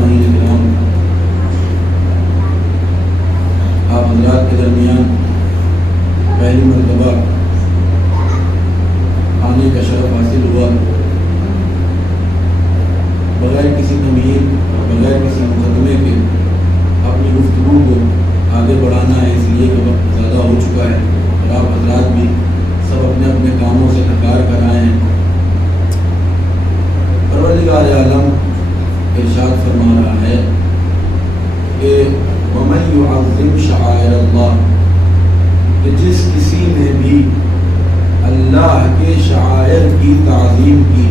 سامعین کرام، آپ حضرات کے درمیان پہلی مرتبہ آنے کا شرف حاصل ہوا، بغیر کسی تمہید اور بغیر کسی مقدمے کے اپنی گفتگو کو آگے بڑھانا ہے، اس لیے کہ وقت زیادہ ہو چکا ہے اور آپ حضرات بھی سب اپنے اپنے کاموں سے تھکار کر آئے ہیں۔ پروردگار عالم ارشاد فرما رہا ہے کہ وَمَن يُعَظِّمْ شَعَائِرَ اللَّهِ، کہ جس کسی نے بھی اللہ کے شعائر کی تعظیم کی،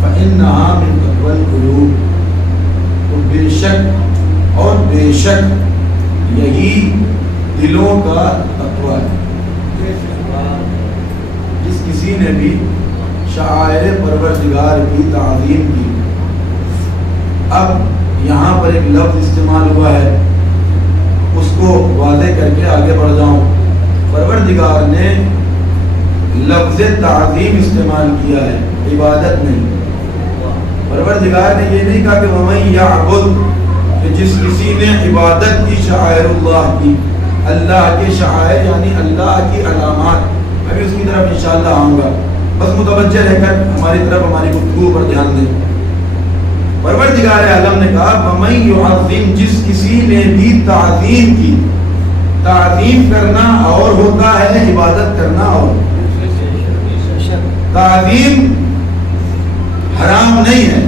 فَإِنَّهَا مِن تَقْوَى الْقُلُوبِ، تو بے شک اور بے شک یہی دلوں کا تقوی ہے۔ جس کسی نے بھی شعائر پروردگار کی تعظیم کی، اب یہاں پر ایک لفظ استعمال ہوا ہے، اس کو واضح کر کے آگے بڑھ جاؤں۔ پروردگار نے لفظ تعظیم استعمال کیا ہے، عبادت نہیں۔ پروردگار نے یہ نہیں کہا کہ وَمَن يَعْبُدْ، کہ جس کسی نے عبادت کی شعائر اللہ کی، اللہ کے شعائر یعنی اللہ کی علامات، ابھی اس کی طرف انشاءاللہ آؤں گا، بس متوجہ رہ کر ہماری طرف ہماری گفتگو پر دھیان دیں۔ پروردگار عالم نے کہا وَمَن يُعَظِّمْ، جس کسی نے بھی تعظیم کی۔ تعظیم کرنا اور ہوتا ہے، عبادت کرنا اور۔ تعظیم حرام نہیں ہے،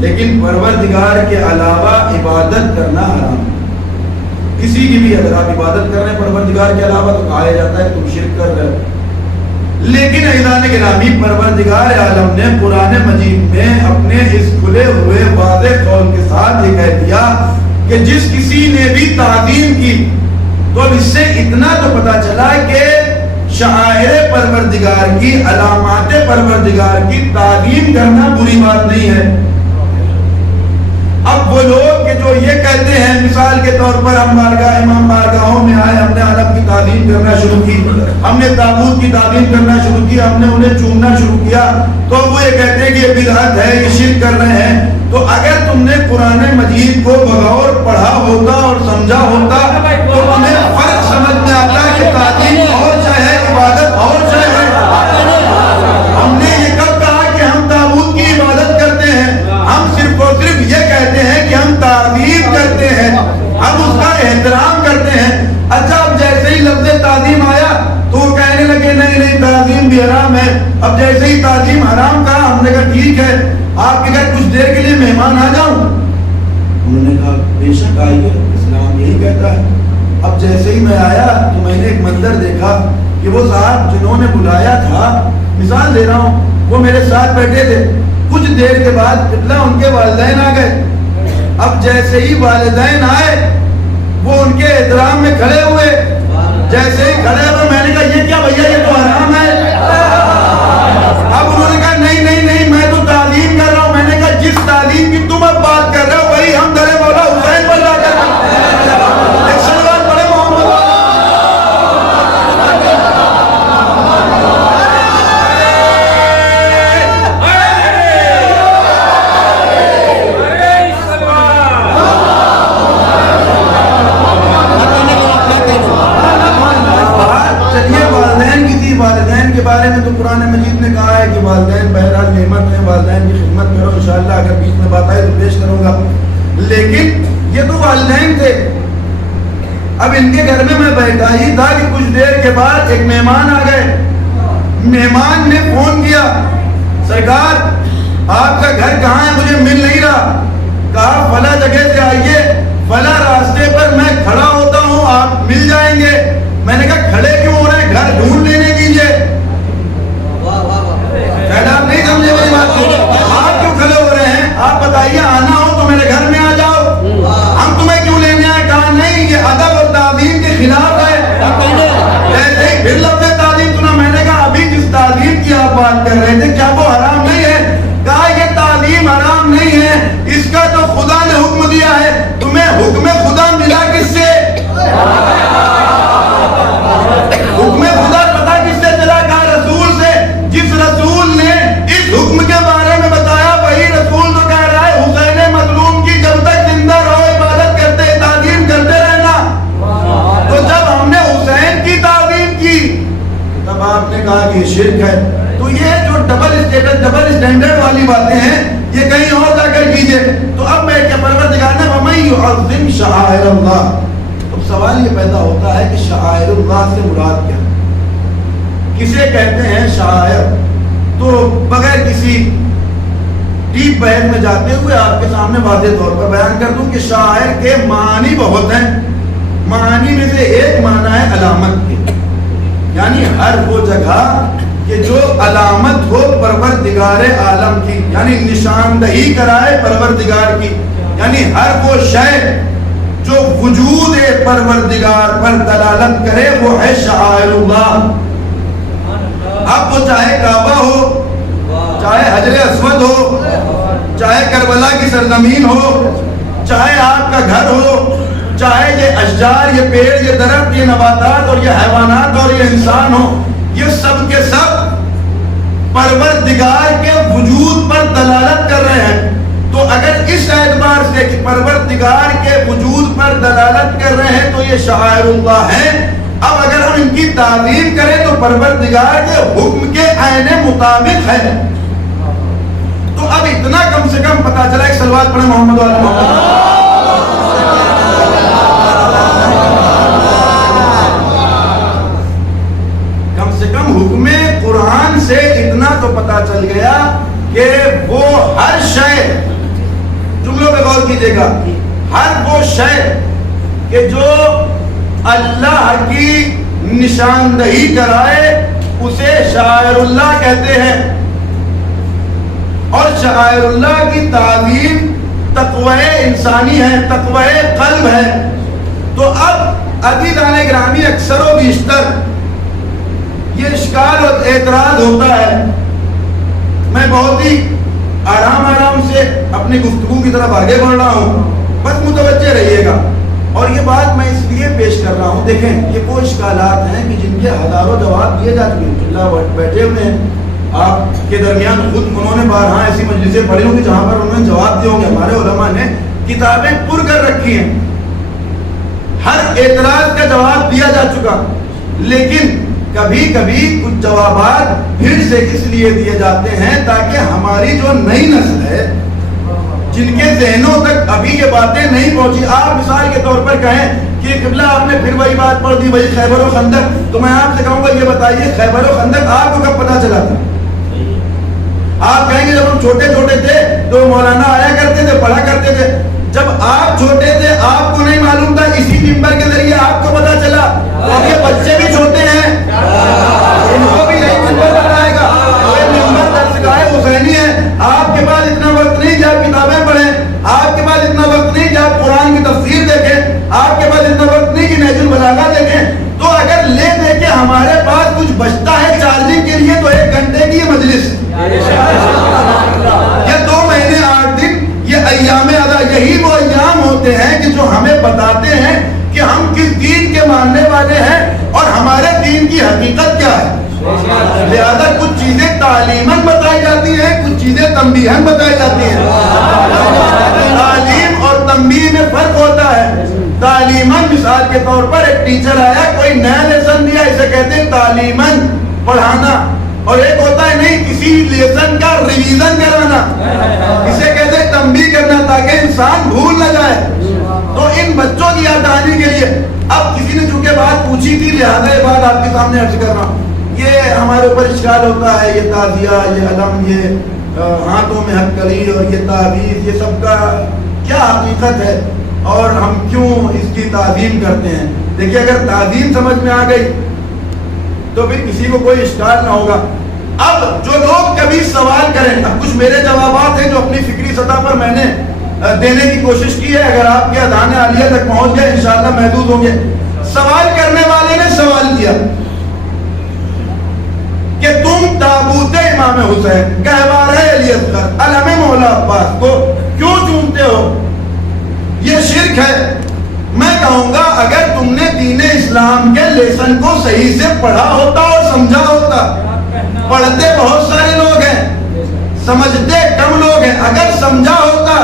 لیکن پروردگار کے علاوہ عبادت کرنا حرام ہے۔ کسی کی بھی اگر آپ عبادت کر رہے ہیں پروردگار کے علاوہ تو کہا جاتا ہے تم شرک کر رہے ہو۔ لیکن اعلان گرامی پروردگار عالم نے قرآن مجید میں اپنے اس کھلے ہوئے واضح قول کے ساتھ یہ کہہ دیا کہ جس کسی نے بھی تعظیم کی، تو اب اس سے اتنا تو پتا چلا کہ شعائر پروردگار کی، علامات پروردگار کی تعظیم کرنا بری بات نہیں ہے۔ اب وہ لوگ کہ جو یہ کہتے ہیں، مثال کے طور پر ہم بارگاہ امام بارگاہوں میں آئے، ہم نے عالم کی تعظیم کرنا شروع کی، ہم نے تابوت کی تعظیم کرنا شروع کی، ہم نے انہیں چومنا شروع کیا، تو وہ یہ کہتے ہیں کہ یہ بدعت ہے، یہ شرک کر رہے ہیں۔ تو اگر تم نے قرآن مجید کو بغور پڑھا ہوتا اور سمجھا ہوتا تو تمہیں فرق سمجھ میں آتا کہ تعظیم اور ہے، عبادت اور ہے۔ ہم نے یہ کب کہا کہ ہم تابوت کی عبادت کرتے ہیں؟ ہم صرف اور صرف یہ کہتے ہیں کہ ہم تعظیم کرتے ہیں، ہم اس کا احترام کرتے ہیں۔ اچھا، اب جیسے ہی لفظ تعظیم آیا تو وہ کہنے لگے نہیں نہیں تعظیم بھی حرام ہے۔ اب جیسے ہی تعظیم حرام کہا، ہم نے کہا ٹھیک ہے، آپ کے گھر کچھ دیر کے لیے مہمان آ جاؤں؟ انہوں نے کہا بے شک آئیے، اسلام یہی کہتا ہے۔ اب جیسے ہی میں آیا تو میں نے ایک منظر دیکھا کہ وہ صاحب جنہوں نے بلایا تھا، مثال دے رہا ہوں، وہ میرے ساتھ بیٹھے تھے، کچھ دیر کے بعد قبلہ ان کے والدین آ گئے۔ اب جیسے ہی والدین آئے وہ ان کے احترام میں کھڑے ہوئے، جیسے ہی کھڑے ہوئے میں نے کہا یہ کیا بھیا، یہ تو حرام ہے۔ اب انہوں نے کہا نہیں نہیں نہیں، میں تو تعلیم کر رہا ہوں۔ میں نے کہا جس تعلیم کی تم اب بات کر رہے ہو وہی ہم درے مولا حسین پر لا کر ایک سلوات پڑھے محمد۔ والدین کے بارے میں تو قرآن مجید نے کہا ہے کہ والدین بہرحال نعمت ہیں، والدین کی خدمت کرو، انشاءاللہ اگر بیچ میں بات آئے تو پیش کروں گا۔ لیکن یہ تو والدین تھے۔ اب ان کے گھر میں بیٹھا ہی تھا کہ کچھ دیر کے بعد ایک مہمان آ گئے۔ مہمان نے فون کیا، سرکار آپ کا گھر کہاں ہے، مجھے مل نہیں رہا۔ کہا فلاں جگہ سے آئیے، فلاں راستے پر میں کھڑا ہوتا ہوں، آپ مل جائیں گے۔ میں نے کہا کھڑے کیوں ہو رہے ہیں، گھر ڈھونڈ لینے دیجیے۔ آپ نہیں سمجھے میری بات کو، آپ کیوں کھڑے ہو رہے ہیں، آپ بتائیے، آنا ہو تو میرے گھر میں آ جاؤ، ہم تمہیں کیوں لینے آئے۔ کہا نہیں، یہ ادب اور تعظیم کے خلاف ہے۔ جیسے ہی پھر لفظ تعظیم سنا، میں نے کہا ابھی جس تعظیم کی آپ بات کر رہے تھے کیا وہ حرام نہیں ہے؟ کہا یہ تعظیم حرام نہیں ہے، اس کا تو خدا نے حکم دیا ہے۔ تمہیں حکم خدا ملا کس سے؟ حکم خدا پتا کس سے چلا؟ کہا رسول سے۔ جس رسول نے اس حکم کے بارے میں بتایا وہی رسول تو کہہ رہا ہے حسین مظلوم جاتے ہیں یہ کہیں اور جا کر کیجئے. تو اب میں کیا پروردگار نے وَمَن يُعَظِّمْ شَعَائِرَ اللَّهِ. اب سوال یہ پیدا ہوتا ہے کہ شعائر اللہ سے مراد کیا؟ کسے کہتے ہیں شعائر؟ تو بغیر کسی ڈیپ بحث میں جاتے ہوئے آپ کے سامنے واضح طور پر بیان کر دوں کہ شاعر کے معنی بہت ہیں. معنی میں سے ایک معنی ہے علامت کے، یعنی ہر وہ جگہ کہ جو علامت ہو پروردگار عالم کی، یعنی نشاندہی کرائے پروردگار کی، یعنی ہر وہ شے جو وجود پروردگار پر دلالت کرے وہ ہے شعائر اللہ. اب وہ چاہے کعبہ ہو، چاہے حجر اسود ہو، چاہے کربلا کی سرزمین ہو، چاہے آپ کا گھر ہو، چاہے یہ اشجار، یہ پیڑ، یہ درخت، یہ نباتات اور یہ حیوانات اور یہ انسان ہو، یہ سب کے سب پروردگار کے وجود پر دلالت کر رہے ہیں. تو اگر اس اعتبار سے کہ پروردگار کے وجود پر دلالت کر رہے ہیں تو یہ شعائر اللہ ہیں. اب اگر ہم ان کی تعظیم کریں تو پروردگار کے حکم کے عین مطابق ہے. تو اب اتنا کم سے کم پتا چلا. ایک صلوات پڑھیں محمد و آل محمد. کم سے کم حکم قرآن سے اتنا تو پتا چل گیا کہ وہ ہر شے، جملوں پہ غور کیجئے گا، ہر وہ شے کہ جو اللہ کی نشاندہی کرائے اسے شاعر اللہ کہتے ہیں. اور شاعر اللہ کی تعظیم تقوی انسانی ہے، تقوی قلب ہے. تو اب عزیزان گرامی اکثر و بیشتر یہ اشکال اور اعتراض ہوتا ہے. میں بہت ہی آرام سے اپنی گفتگو کی طرف آگے بڑھ رہا ہوں، بس متوجہ رہیے گا. اور یہ بات میں اس لیے پیش کر رہا ہوں، دیکھیں یہ وہ اشکالات ہیں کہ جن کے ہزاروں جواب دیے جا چکے ہیں. اللہ بیٹھے ہوئے ہیں آپ کے درمیان، خود انہوں نے بارہا ایسی مجلسیں پڑھی ہوں گی جہاں پر انہوں نے جواب دیے ہوں گے. ہمارے علماء نے کتابیں پر کر رکھی ہیں، ہر اعتراض کا جواب دیا جا چکا. لیکن کبھی کبھی کچھ جوابات پھر سے اس لیے دیے جاتے ہیں تاکہ ہماری جو نئی نسل ہے جن کے ذہنوں تک ابھی یہ باتیں نہیں پہنچی. آپ مثال کے طور پر کہیں کہ قبلہ آپ نے پھر وہی بات پڑھ دی، وہی خیبر و خندق. تو میں آپ سے کہوں گا یہ بتائیے خیبر و خندق آپ کو کب پتا چلا تھا؟ آپ کہیں گے جب ہم چھوٹے چھوٹے تھے تو مولانا آیا کرتے تھے، پڑھا کرتے تھے. جب آپ چھوٹے تھے آپ کو نہیں معلوم تھا، اسی ممبر کے ذریعے آپ کو پتا چلا. اور یہ بچے بھی چھوٹے ہیں، ان کو بھی یہی ممبر بتائے گا. یہ ممبر درسگاہ حسینی ہے. آپ کے پاس اتنا وقت نہیں کہ آپ کتابیں پڑھیں، آپ کے پاس اتنا وقت نہیں کہ آپ قرآن کی تفسیر دیکھیں، آپ کے پاس اتنا وقت نہیں کہ نہج البلاغہ دیکھیں. تو اگر لے دے کے ہمارے پاس کچھ بچتا ہے چارجنگ کے لیے تو 1 گھنٹے کی مجلس، یہ 2 مہینے 8 دن، یہ ایام ادا، یہی وہ ایام ہوتے ہیں کہ جو ہمیں بتاتے ہیں کہ ہم کس دین کے ماننے والے ہیں اور ہمارے دین کی حقیقت کیا ہے. لہذا کچھ چیزیں تعلیماً بتائی جاتی ہیں، کچھ چیزیں تنبیہاً بتائی جاتی ہیں. تعلیم اور تنبیہ میں فرق ہوتا ہے. تعلیماً مثال کے طور پر ایک ٹیچر آیا، کوئی نیا لیسن دیا، اسے کہتے ہیں تعلیماً پڑھانا. اور ایک ہوتا ہے نہیں کسی لیسن کا ریویژن کرانا، اسے کہتے ہیں تنبیہ کرنا تاکہ انسان بھول نہ جائے. تو ان بچوں کی یاد دہانی کے لیے اب کسی نے چونکہ بات پوچھی تھی لہذا یہ بات آپ کے سامنے عرض کر رہا ہوں. یہ ہمارے اوپر اشکال ہوتا ہے، یہ تعزیہ، یہ علم، یہ ہاتھوں میں ہتکڑی اور یہ تعویذ، یہ سب کا کیا حقیقت ہے اور ہم کیوں اس کی تعظیم کرتے ہیں. دیکھیے اگر تعظیم سمجھ میں آ گئی تو پھر کسی کو کوئی اشکال نہ ہوگا. اب جو لوگ کبھی سوال کریں، اب کچھ میرے جوابات ہیں جو اپنی فکری سطح پر میں نے دینے کی کوشش کی ہے، اگر آپ کے اذان عالیہ تک پہنچ گئے انشاءاللہ محدود ہوں گے. سوال کرنے والے نے سوال کیا کہ تم تابوت امام حسین، گہوارہ علی اصغر، علم مولا عباس کو کیوں چومتے ہو؟ یہ شرک ہے. میں کہوں گا اگر تم نے دین اسلام کے لیسن کو صحیح سے پڑھا ہوتا اور سمجھا ہوتا، پڑھتے بہت سارے لوگ ہیں، سمجھتے کم لوگ ہیں، اگر سمجھا ہوتا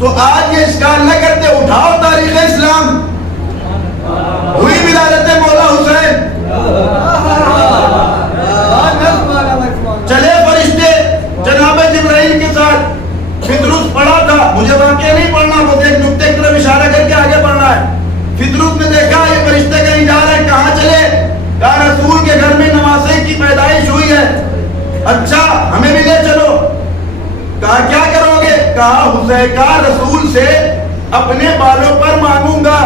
تو آج یہ اشکال نہ کرتے. اٹھاؤ تاریخ اسلام، ہوئی ولادت مولا حسین، چلے فرشتے جناب جبرائیل کے ساتھ مجھے واقعہ نہیں پڑھنا، وہ ایک نقطے کی طرف اشارہ کر کے آگے بڑھنا ہے. فطرت نے دیکھا یہ فرشتے کہیں جا رہے ہیں، کہاں چلے؟ کہا رسول کے گھر میں نواسے کی پیدائش ہوئی ہے. اچھا ہمیں بھی لے چلو. کہا کیا کرو گے؟ کہا حذیفہ رسول سے اپنے بالوں پر مانگوں گا.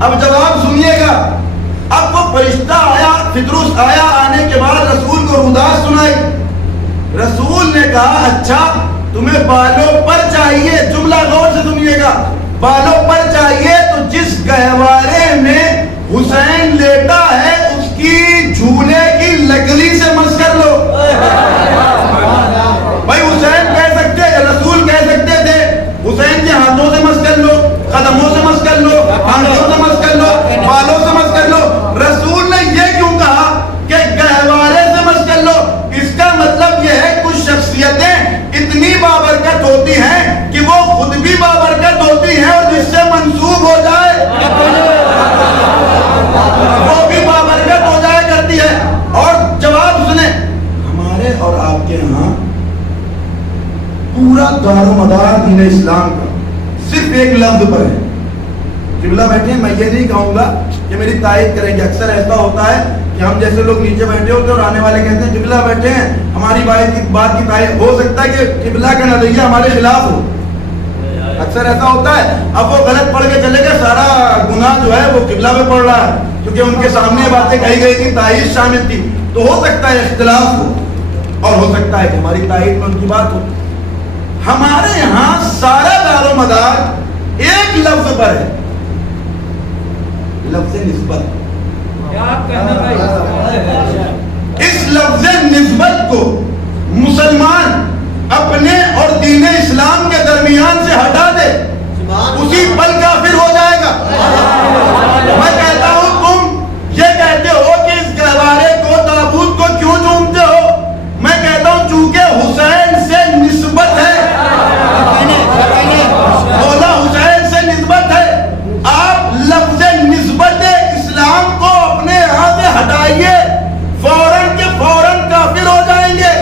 اب جواب سنیے گا. اب وہ فرشتہ آیا، فطرت آیا، آنے کے بعد رسول کو رداعت سنائی. رسول نے کہا اچھا تمہیں بالوں پر چاہیے، جملہ غور سے سنیے گا، بالوں پر چاہیے تو جس گہوارے میں حسین لیٹا ہے اس کی جھولے کی لکڑی سے مس کر لو. بھائی حسین کہہ سکتے، رسول کہہ سکتے تھے حسین کے ہاتھوں سے مس کر لو، قدموں سے مس کر لو، آنکھوں سے مس کر لو، بالوں سے مس کر لو. رسول نے یہ کیوں کہا کہ گہوارے سے مس کر لو؟ اس کا مطلب یہ ہے کچھ شخصیتیں اتنی بابرکت ہوتی ہیں کہ وہ خود بھی بابرکت ہوتی ہیں اور جس سے منسوب ہو جائے وہ بھی بابرکت ہو جائے کرتی ہے. اور جواب سنیں، ہمارے اور آپ کے ہاں پورا دار و مدار دین اسلام کا صرف ایک لفظ پر ہے. قبلہ بیٹھے ہیں، میں یہ نہیں کہوں گا کہ میری تائید کریں گے. اکثر ایسا ہوتا ہے کہ ہم جیسے لوگ نیچے بیٹھے ہوتے ہیں اور آنے والے کہتے ہیں قبلہ بیٹھے ہیں، ہماری بات کی تائید ہو سکتا ہے کہ قبلہ کا نظریہ ہمارے خلاف ہو. اکثر ایسا ہوتا ہے. اب وہ غلط پڑھ کے چلے گئے، سارا گناہ جو ہے وہ قبلہ میں پڑ رہا ہے کیونکہ ان کے سامنے باتیں کہی گئی تھی، تائید شامل تھی. تو ہو سکتا ہے اختلاف ہو اور ہو سکتا ہے کہ ہماری تائید میں ان کی بات ہو. ہمارے یہاں سارا دار و مدار ایک لفظ پر ہے، لفظ نسبت. اس لفظ نسبت کو مسلمان اپنے اور دین اسلام کے درمیان سے ہٹا دے، اسی پل کافر ہو جائے گا. میں کہتا ہوں تم یہ کہتے ہو کہ اس گہوارے کو، تابوت کو کیوں چومتے ہو؟ میں کہتا ہوں چونکہ حسین سے نسبت ہے. بولا حسین سے نسبت ہے. آپ لفظ نسبت اسلام کو اپنے یہاں سے ہٹائیے، فوراً کے فوراً کافر ہو جائیں گے.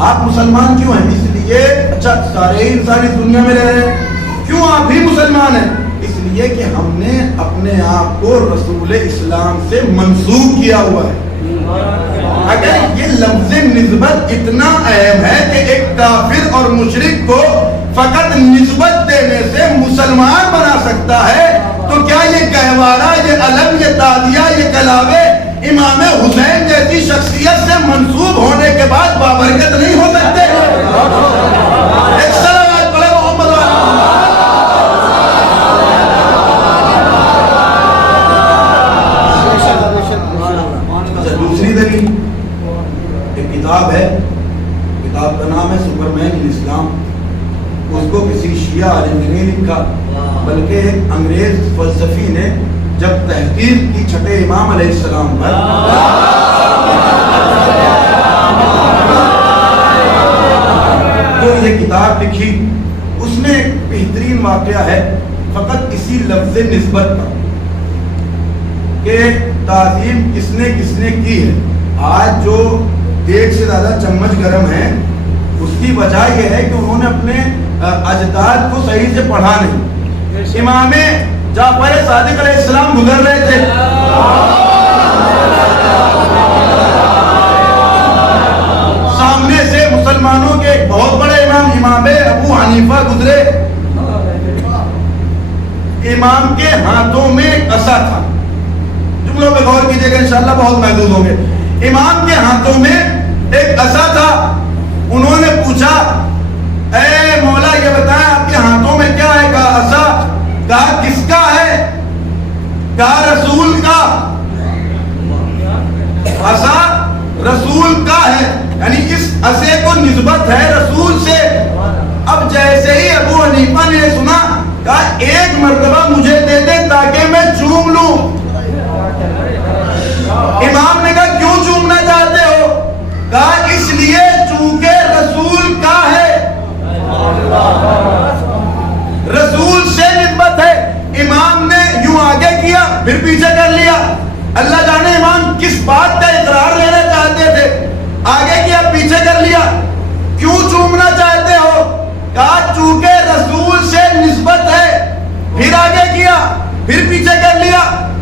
آپ مسلمان کیوں ہیں؟ اس لیے اچھا سارے انسان اس دنیا میں رہ رہے ہیں، کیوں آپ بھی مسلمان ہیں؟ اس لیے کہ ہم نے اپنے آپ کو رسول اسلام سے منسوب کیا ہوا ہے. اگر یہ لفظ نسبت اتنا اہم ہے کہ ایک کافر اور مشرک کو فقط نسبت دینے سے مسلمان بنا سکتا ہے، تو کیا یہ گہوارہ، یہ علم، یہ تادیہ، یہ کلاوے امام حسین جیسی شخصیت سے منسوب ہونے کے بعد بابرکت نہیں ہو سکتے؟ ایک صلوات پڑھے محمد. دوسری دلیل ایک کتاب ہے، کتاب کا نام ہے سپرمین ان اسلام. اس کو کسی شیعہ عالم نے نہیں لکھا بلکہ ایک انگریز فلسفی نے جب تحقیق کی چھٹے امام علیہ السلام پر، تو یہ کتاب لکھی. اس میں ایک بہترین واقعہ ہے فقط اسی لفظ نسبت کا کہ تعظیم کس نے کی ہے. آج جو ایک سے زیادہ چمچ گرم ہے اس کی وجہ یہ ہے کہ انہوں نے اپنے اجداد کو صحیح سے پڑھا نہیں. امام جعفر صادق علیہ السلام گزر رہے تھے، سامنے سے مسلمانوں کے ایک بہت بڑے امام ابو حنیفہ گزرے. امام کے ہاتھوں میں ایک عصا تھا. جملوں پہ غور کیجئے گا انشاءاللہ بہت محدود ہوں گے. امام کے ہاتھوں میں ایک عصا تھا. انہوں نے پوچھا اے مولا یہ بتائیں آپ کے ہاتھوں میں کیا ہے؟ کہا عصا. کہا کس کا ہے؟ کہا رسول کا. عصا رسول کا ہے، یعنی اس عصے کو نسبت ہے رسول سے. اب جیسے ہی ابو حنیفہ نے سنا کہا ایک مرتبہ مجھے دے دے تاکہ میں چوم لوں. امام نے کہا کیوں چومنا چاہتے ہو؟ کہا اس لیے چونکہ رسول کا ہے، رسول سے نسبت ہے. امام نے یوں آگے کیا پھر پیچھے کر لیا. اللہ جانے امام کس بات کا اقرار لینا چاہتے تھے. آگے کیا پیچھے کر لیا. کیوں چومنا چاہتے ہو؟ کہا پھر پیچھے کر لیا.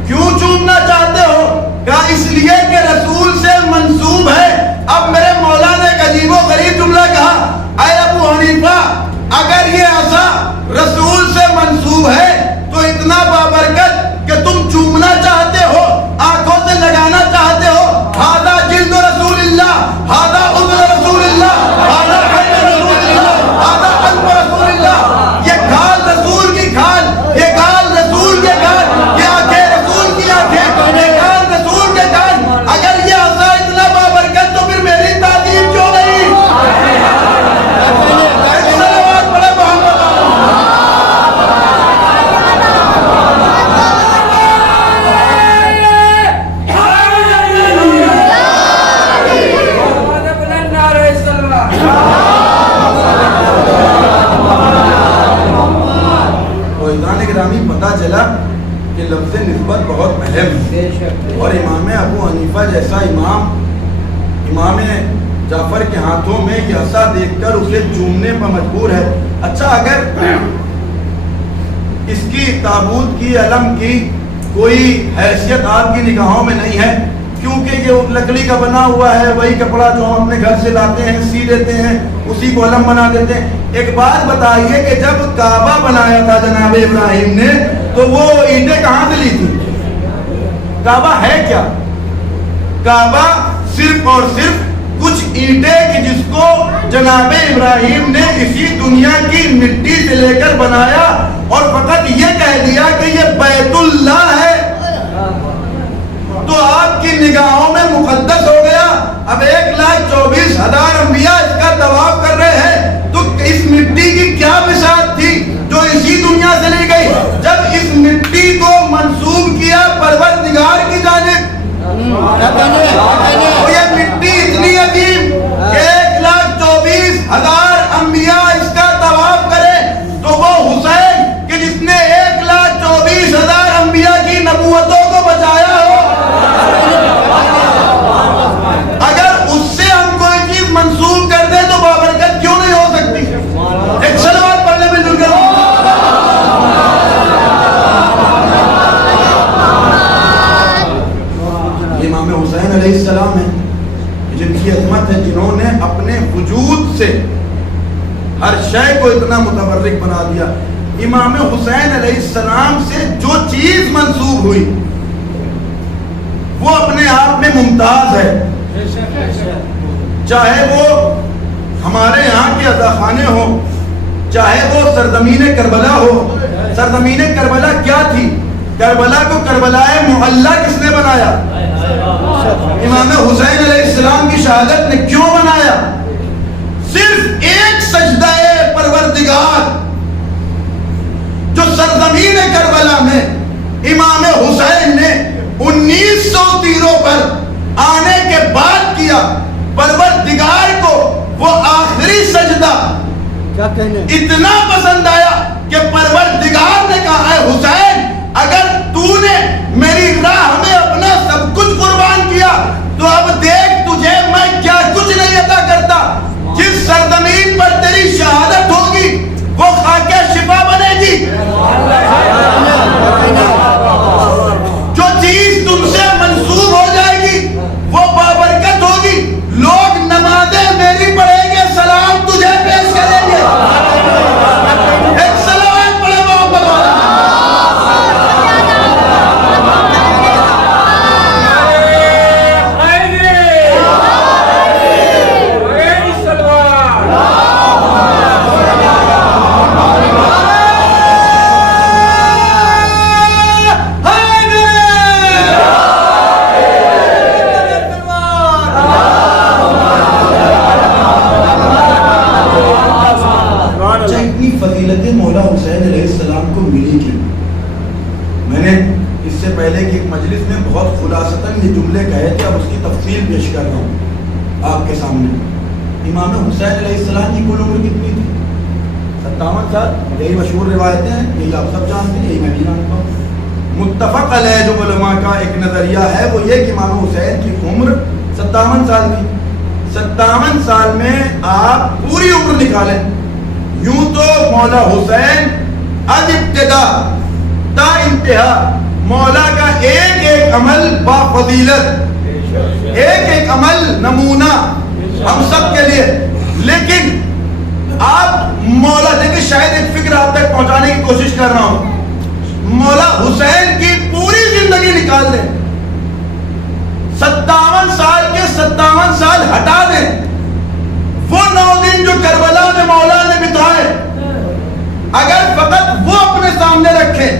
کیوں چومنا چاہتے ہو؟ کہا اس لیے کہ رسول سے منسوب ہے. اب میرے مولا نے ایک عجیب و غریب جملہ کہا، اے ابو حنیفہ اگر یہ عصا رسول سے منسوب ہے تو اتنا بابرکت کہ تم چومنا چاہتے ہو، آنکھوں سے لگانا چاہتے ہو. ہذا جلد رسول اللہ، ہذا اذن رسول اللہ، ہذا حد رسول اللہ، ہذا قلب رسول اللہ. یہ کھال رسول کی کھال، یہ کھال رسول کے کھال، یہ آنکھیں رسول کی آنکھیں، یہ کان رسول کے کان. اگر یہ عصا اتنا بابرکت تو پھر میری تعظیم کیوں نہیں؟ پتا چلا کہ لفظ نسبت بہت اہم ہے، اور امام ابو حنیفہ جیسا امام جعفر کے ہاتھوں میں یہ عصا دیکھ کر اسے چومنے پر مجبور ہے. اچھا اگر اس کی تابوت کی علم کی کوئی حیثیت آپ کی نگاہوں میں نہیں ہے، کیونکہ یہ لکڑی کا بنا ہوا ہے، وہی کپڑا جو ہم اپنے گھر سے لاتے ہیں سی لیتے ہیں اسی کو علم بنا دیتے ہیں. ایک بات بتائیے کہ جب کعبہ بنایا تھا جناب ابراہیم نے تو وہ اینٹیں کہاں سے لی تھی؟ کعبہ ہے کیا؟ کعبہ صرف اور صرف کچھ اینٹیں کہ جس کو جناب ابراہیم نے اسی دنیا کی مٹی سے لے کر بنایا اور فقط یہ کہہ دیا کہ یہ بیت اللہ ہے تو آپ کی نگاہوں میں مقدس ہو گیا. اب 1,24,000 انبیاء اس کا طواف کر رہے ہیں تو اس مٹی کی کیا بساط تھی جو اسی دنیا سے لی گئی؟ جب اس مٹی کو منسوب کیا پروردگار کی جانب تو یہ مٹی اتنی عظیم کہ 1,24,000 انبیاء اس کا طواف کرے تو وہ حسین کہ جس نے 1,24,000 انبیاء کی نبوتوں کو بچایا ہو، اگر اس سے ہم کوئی چیز منسوب کر دیں تو بابرکت کیوں نہیں ہو سکتی؟ ایک صلوات پڑھ لیں مل کر. امام حسین علیہ السلام ہیں جن کی عظمت ہے، جنہوں نے اپنے وجود سے ہر شے کو اتنا متبرک بنا دیا. امام حسین علیہ السلام سے جو چیز منسوب ہوئی وہ اپنے آپ میں ممتاز ہے، چاہے وہ ہمارے یہاں کے عزاخانے ہوں، چاہے وہ سرزمین کربلا ہو. سرزمین کربلا کیا تھی؟ کربلا کو کربلا معلی کس نے بنایا؟ امام حسین علیہ السلام کی شہادت نے کیوں بنایا؟ صرف ایک سجدہ پروردگار جو سرزمین کربلا میں امام حسین نے 1900 تیروں پر آنے کے بعد کیا. پروردگار کو وہ آخری سجدہ اتنا پسند آیا کہ پروردگار نے کہا، اے حسین اگر تو نے میری راہ میں اپنا سب کچھ قربان کیا تو اب دیکھ تجھے میں کیا کچھ نہیں عطا کرتا. جس سرزمین پر تیری شہادت ہوگی وہ خاک شفا بنے گی. جو چیز تم سے منسوب ہو جائے گی وہ بابرکت ہوگی. لوگ نمازیں میری پڑھیں گے، سلام تجھے پیش کریں گے. ایک صلوات پڑھے محمد والا. فضیلت مولا حسین علیہ السلام کو ملی کی میں نے اس سے پہلے کی ایک مجلس میں بہت خلاصتاً یہ جملے کہے تھے، اب اس کی تفصیل پیش کر رہا ہوں آپ کے سامنے. امام حسین علیہ السلام کی کل عمر کتنی تھی؟ 57 سال. یہی مشہور روایتیں ہیں، یہی آپ سب جانتے ہیں، یہی میں بھی جانتا ہوں. متفق علیہ جو علماء کا ایک نظریہ ہے وہ یہ کہ امام حسین کی عمر 57 سال تھی. 57 سال میں آپ پوری عمر نکالیں. یوں تو مولا حسین از ابتدا تا انتہا مولا کا ایک ایک عمل با فضیلت، ایک ایک عمل نمونہ ہم سب کے لیے. لیکن آپ مولا دیکھیں، شاید ایک فکر آپ تک پہنچانے کی کوشش کر رہا ہوں. مولا حسین کی پوری زندگی نکال دیں، 57 سال کے 57 سال ہٹا دیں، وہ 9 دن جو کربلا میں مولا نے بتائے اگر فقط وہ اپنے سامنے رکھے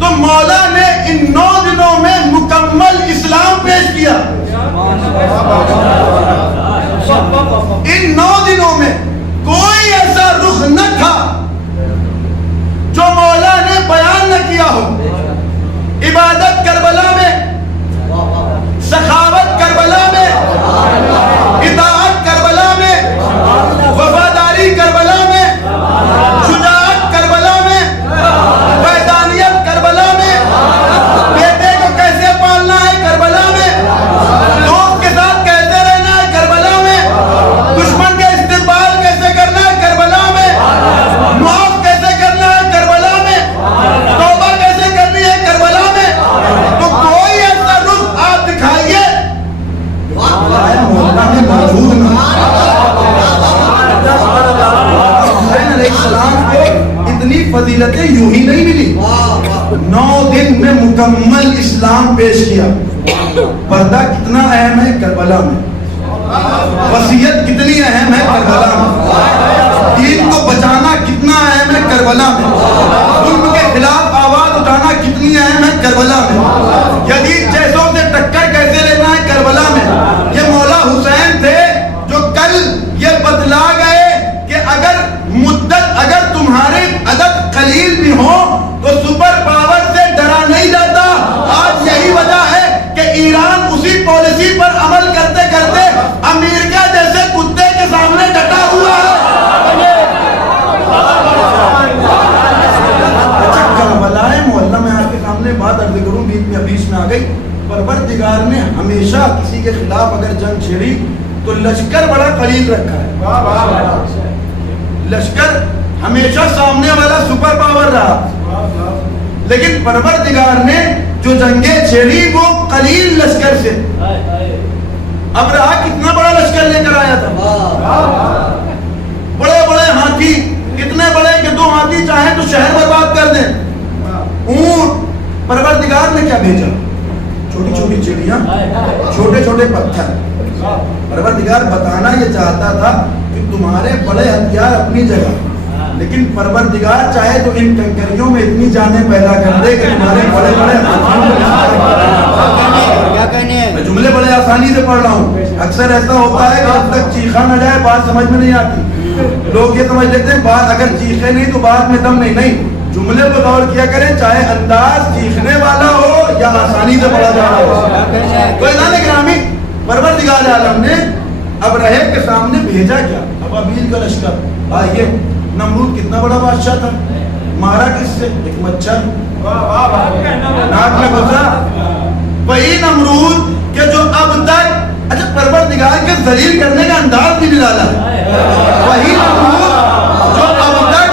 تو مولا نے ان 9 دنوں میں مکمل اسلام پیش کیا. ان 9 دنوں میں کوئی ایسا رخ نہ تھا جو مولا نے بیان نہ کیا ہو. عبادت کربلا میں، سخاوت کربلا میں، اطاعت کربلا میں، وفاداری کربلا میں، شجاعت کربلا میں، وحدانیت کربلا میں، بیٹے کو کیسے پالنا ہے کربلا میں، دوست کے ساتھ کیسے رہنا ہے کربلا میں، دشمن کا استقبال کیسے کرنا ہے کربلا میں، معاف کیسے کرنا ہے کربلا میں، توبہ کیسے کرنی ہے کربلا میں. تو کوئی ایسا رخ آپ دکھائیے محلہ میں موجود نہ. حسین علیہ السلام کو اتنی فضیلتیں یوں ہی نہیں ملی. 9 دن میں مکمل اسلام پیش کیا. پردہ کتنا اہم ہے کربلا میں، وصیت کتنی اہم ہے کربلا میں، دین کو بچانا کتنا اہم ہے کربلا میں، ظلم کے خلاف آواز اٹھانا کتنی اہم ہے کربلا میں، جدید چیزوں سے ٹکر کیسے لینا ہے کربلا میں. یہ مولا حسین تھے جو کل یہ بتلا گئے کہ اگر تمہارے عدد قلیل بھی ہو تو سپر پاور سے ڈرا نہیں جاتا. آج یہی وجہ ہے کہ ایران اسی پالیسی پر عمل کرتے کرتے امریکہ جیسے کتے کے سامنے ڈٹا ہوا ہے. اچھا کربلا محلہ میں آپ کے سامنے بات عرض کروں، بیچ میں آ گئی. پروردگار نے ہمیشہ کسی کے خلاف اگر جنگ چھیڑی تو لشکر بڑا قلیل رکھا ہے. لشکر ہمیشہ سامنے والا سپر پاور رہا، لیکن پروردگار نے جو جنگیں چھیڑی وہ قلیل لشکر سے. اب رہا کتنا بڑا لشکر لے کر آیا تھا، بڑے بڑے ہاتھی، اتنے بڑے کہ 2 ہاتھی چاہیں تو شہر برباد کر دیں. اونٹ. پروردگار نے کیا بھیجا؟ چھوٹی چھوٹی چڑیاں، چھوٹے چھوٹے پتھر. پروردگار بتانا یہ چاہتا تھا کہ تمہارے بڑے ہتھیار اپنی جگہ، لیکن پروردگار چاہے تو ان کنکریوں میں اتنی جانیں پیدا کر دے کہ تمہارے بڑے بڑے میں جملے بڑے آسانی سے پڑھ رہا ہوں. اکثر ایسا ہوتا ہے کہ جب تک چیخا نہ جائے بات سمجھ میں نہیں آتی. لوگ یہ سمجھ لیتے ہیں بات اگر چیخے نہیں تو بات میں دم نہیں. جملے پر غور کیا کریں، چاہے انداز چیخنے والا ہو یا آسانی سے پڑھا جا رہا ہو. تو اذان گرامی، پروردگار عالم نے اب رہب کے سامنے بھیجا کیا؟ ابابیل کا لشکر. آئیے، نمرود کتنا بڑا بادشاہ تھا، مارا کس سے؟ ایک مچھر ناک میں گھسا. وہی نمرود کہ جو اب تک، اچھا پروردگار کے ذلیل کرنے کا انداز بھی نرالا ہے. وہی نمرود جو اب تک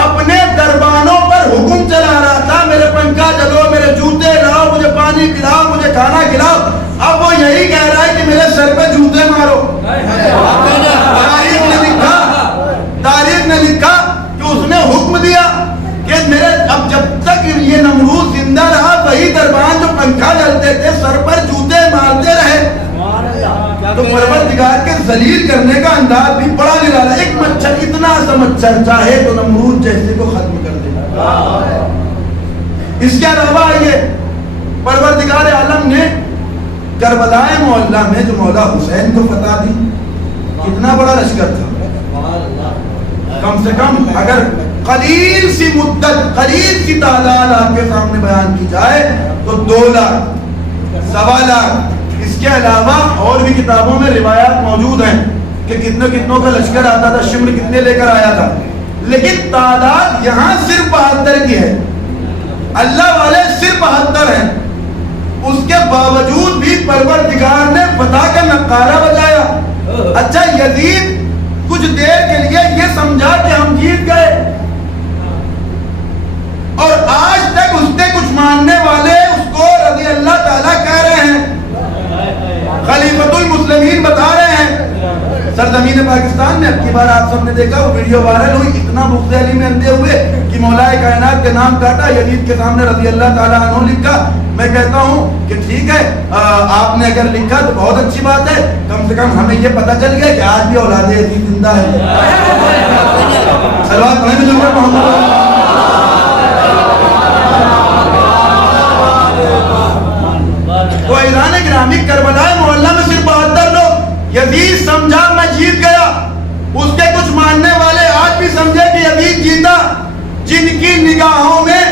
اپنے دربانوں پر حکم چلا رہا تھا، میرے پنکھا چلو، میرے جوتے لاؤ، مجھے پانی پلاؤ، مجھے کھانا کھلاؤ، اب وہ یہی کہہ رہا ہے کہ میرے سر پہ جوتے مارو. تاریخ نے لکھا کہ اس نے حکم دیا کہ میرے اب جب تک یہ نمرود زندہ رہا وہی دربان جو پنکھا ڈالتے تھے سر پر جوتے مارتے رہے. تو پروردگار کے ذلیل کرنے کا انداز بھی بڑا نرالا. ایک مچھر، اتنا سا مچھر چاہے تو نمرود جیسے کو ختم کر دے. اس کے علاوہ یہ پروردگار عالم نے کربلا معلّہ میں جو مولا حسین کو فتح دی، کتنا بڑا لشکر تھا. کم سے کم اگر قلیل سی مدت، قلیل سی تعداد آپ کے سامنے بیان کی جائے تو 2 لاکھ، 1.25 لاکھ. اس کے علاوہ اور بھی کتابوں میں روایات موجود ہیں کہ کتنوں کا لشکر آتا تھا، شمر کتنے لے کر آیا تھا. لیکن تعداد یہاں صرف 72 کی ہے. اللہ والے صرف 72 ہیں. اس کے باوجود بھی پروردگار نے بتا کر نقارہ بجایا. اچھا یزید کچھ دیر کے لیے یہ سمجھا کہ ہم جیت گئے، اور آج تک المسلمین بتا رہے ہیں سرزمین پاکستان میں. اب کی بار آپ سب نے دیکھا وہ ویڈیو وائرل ہوئی, اتنا بغض علی میں اندھے ہوئے کہ مولا کائنات کے نام کاٹا, یزید کے سامنے رضی اللہ تعالیٰ عنہ لکھا. میں کہتا ہوں کہ ٹھیک ہے, آپ نے اگر لکھا تو بہت اچھی بات ہے, کم سے کم ہمیں یہ پتہ چل گیا کہ آج بھی اولاد یزید زندہ ہے. صلوات پڑھیں حضور محمد. تو عزیزان گرامی, کربلا معلیٰ میں صرف 72 لوگ, یزید سمجھا میں جیت گیا. اس کے کچھ ماننے والے آج بھی سمجھے کہ یزید جیتا. جن کی نگاہوں میں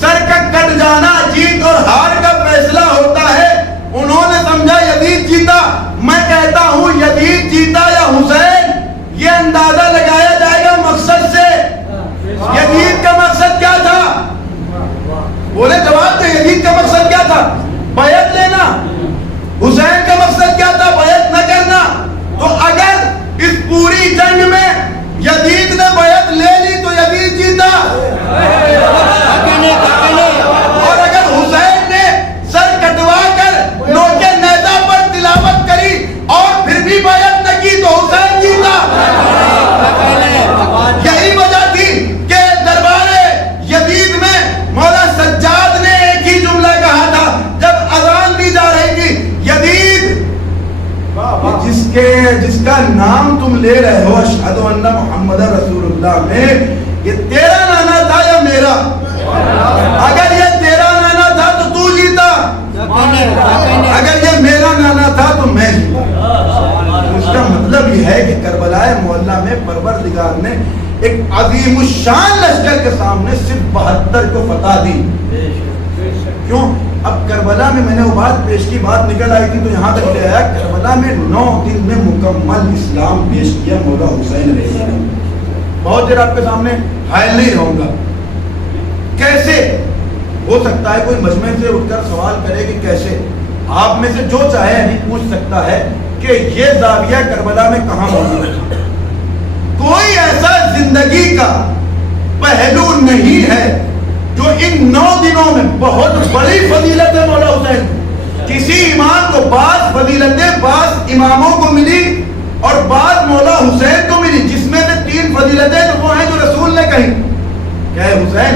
سر کا کٹ جانا جیت اور ہار کا فیصلہ ہوتا ہے, انہوں نے سمجھا یزید جیتا. میں کہتا ہوں یزید جیتا یا حسین, یہ اندازہ لگایا جائے گا مقصد سے. یزید کا مقصد کیا تھا؟ بولے جواب دے. یزید کا مقصد کیا تھا؟ بیعت لینا. حسین کا مقصد کیا تھا؟ بیعت نہ کرنا. تو اگر اس پوری جنگ میں یزید نے بیعت لے لی تو یزید جیتا, اور اگر حسین نے سر کٹوا کر نوکے نیزہ پر تلاوت کری اور پھر بھی بیعت نہ کی تو حسین جیتا. یہی وجہ تھی کہ دربار یزید میں مولا سجاد نے ایک ہی جملہ کہا تھا جب اذان دی جا رہی تھی, یزید جس کا نام تم لے رہے ہو اشہد ان محمد رسول اللہ میں, یہ تیرا نانا تھا یا میرا؟ اگر یہ تیرا نانا تھا تو تو جیتا, اگر یہ میرا نانا تھا تو میں جیتا. اس کا مطلب یہ ہے کہ کربلا معلیٰ میں پروردگار نے ایک عظیم الشان لشکر کے سامنے صرف 72 کو فتح دی. کیوں؟ اب کربلا میں نے وہ بات پیش کی, بات نکل آئی تھی تو یہاں تک لے آیا. کربلا میں 9 دن میں مکمل اسلام پیش کیا مولا حسین علیہ السلام. بہت دیر آپ کے سامنے حائل نہیں رہوں گا. کیسے ہو سکتا ہے کوئی مجمع سے اٹھ کر سوال کرے کہ کیسے؟ آپ میں سے جو چاہے ابھی پوچھ سکتا ہے کہ یہ زاویہ کربلا میں کہاں موجود ہے. کوئی ایسا زندگی کا پہلو نہیں ہے جو ان 9 دنوں میں بہت بڑی فضیلت ہے مولا حسین. کسی امام کو بعض فضیلتیں بعض اماموں کو ملی اور بعض مولا حسین کو ملی, جس میں سے 3 فضیلتیں تو وہ ہیں جو رسول نے کہیں کہ حسین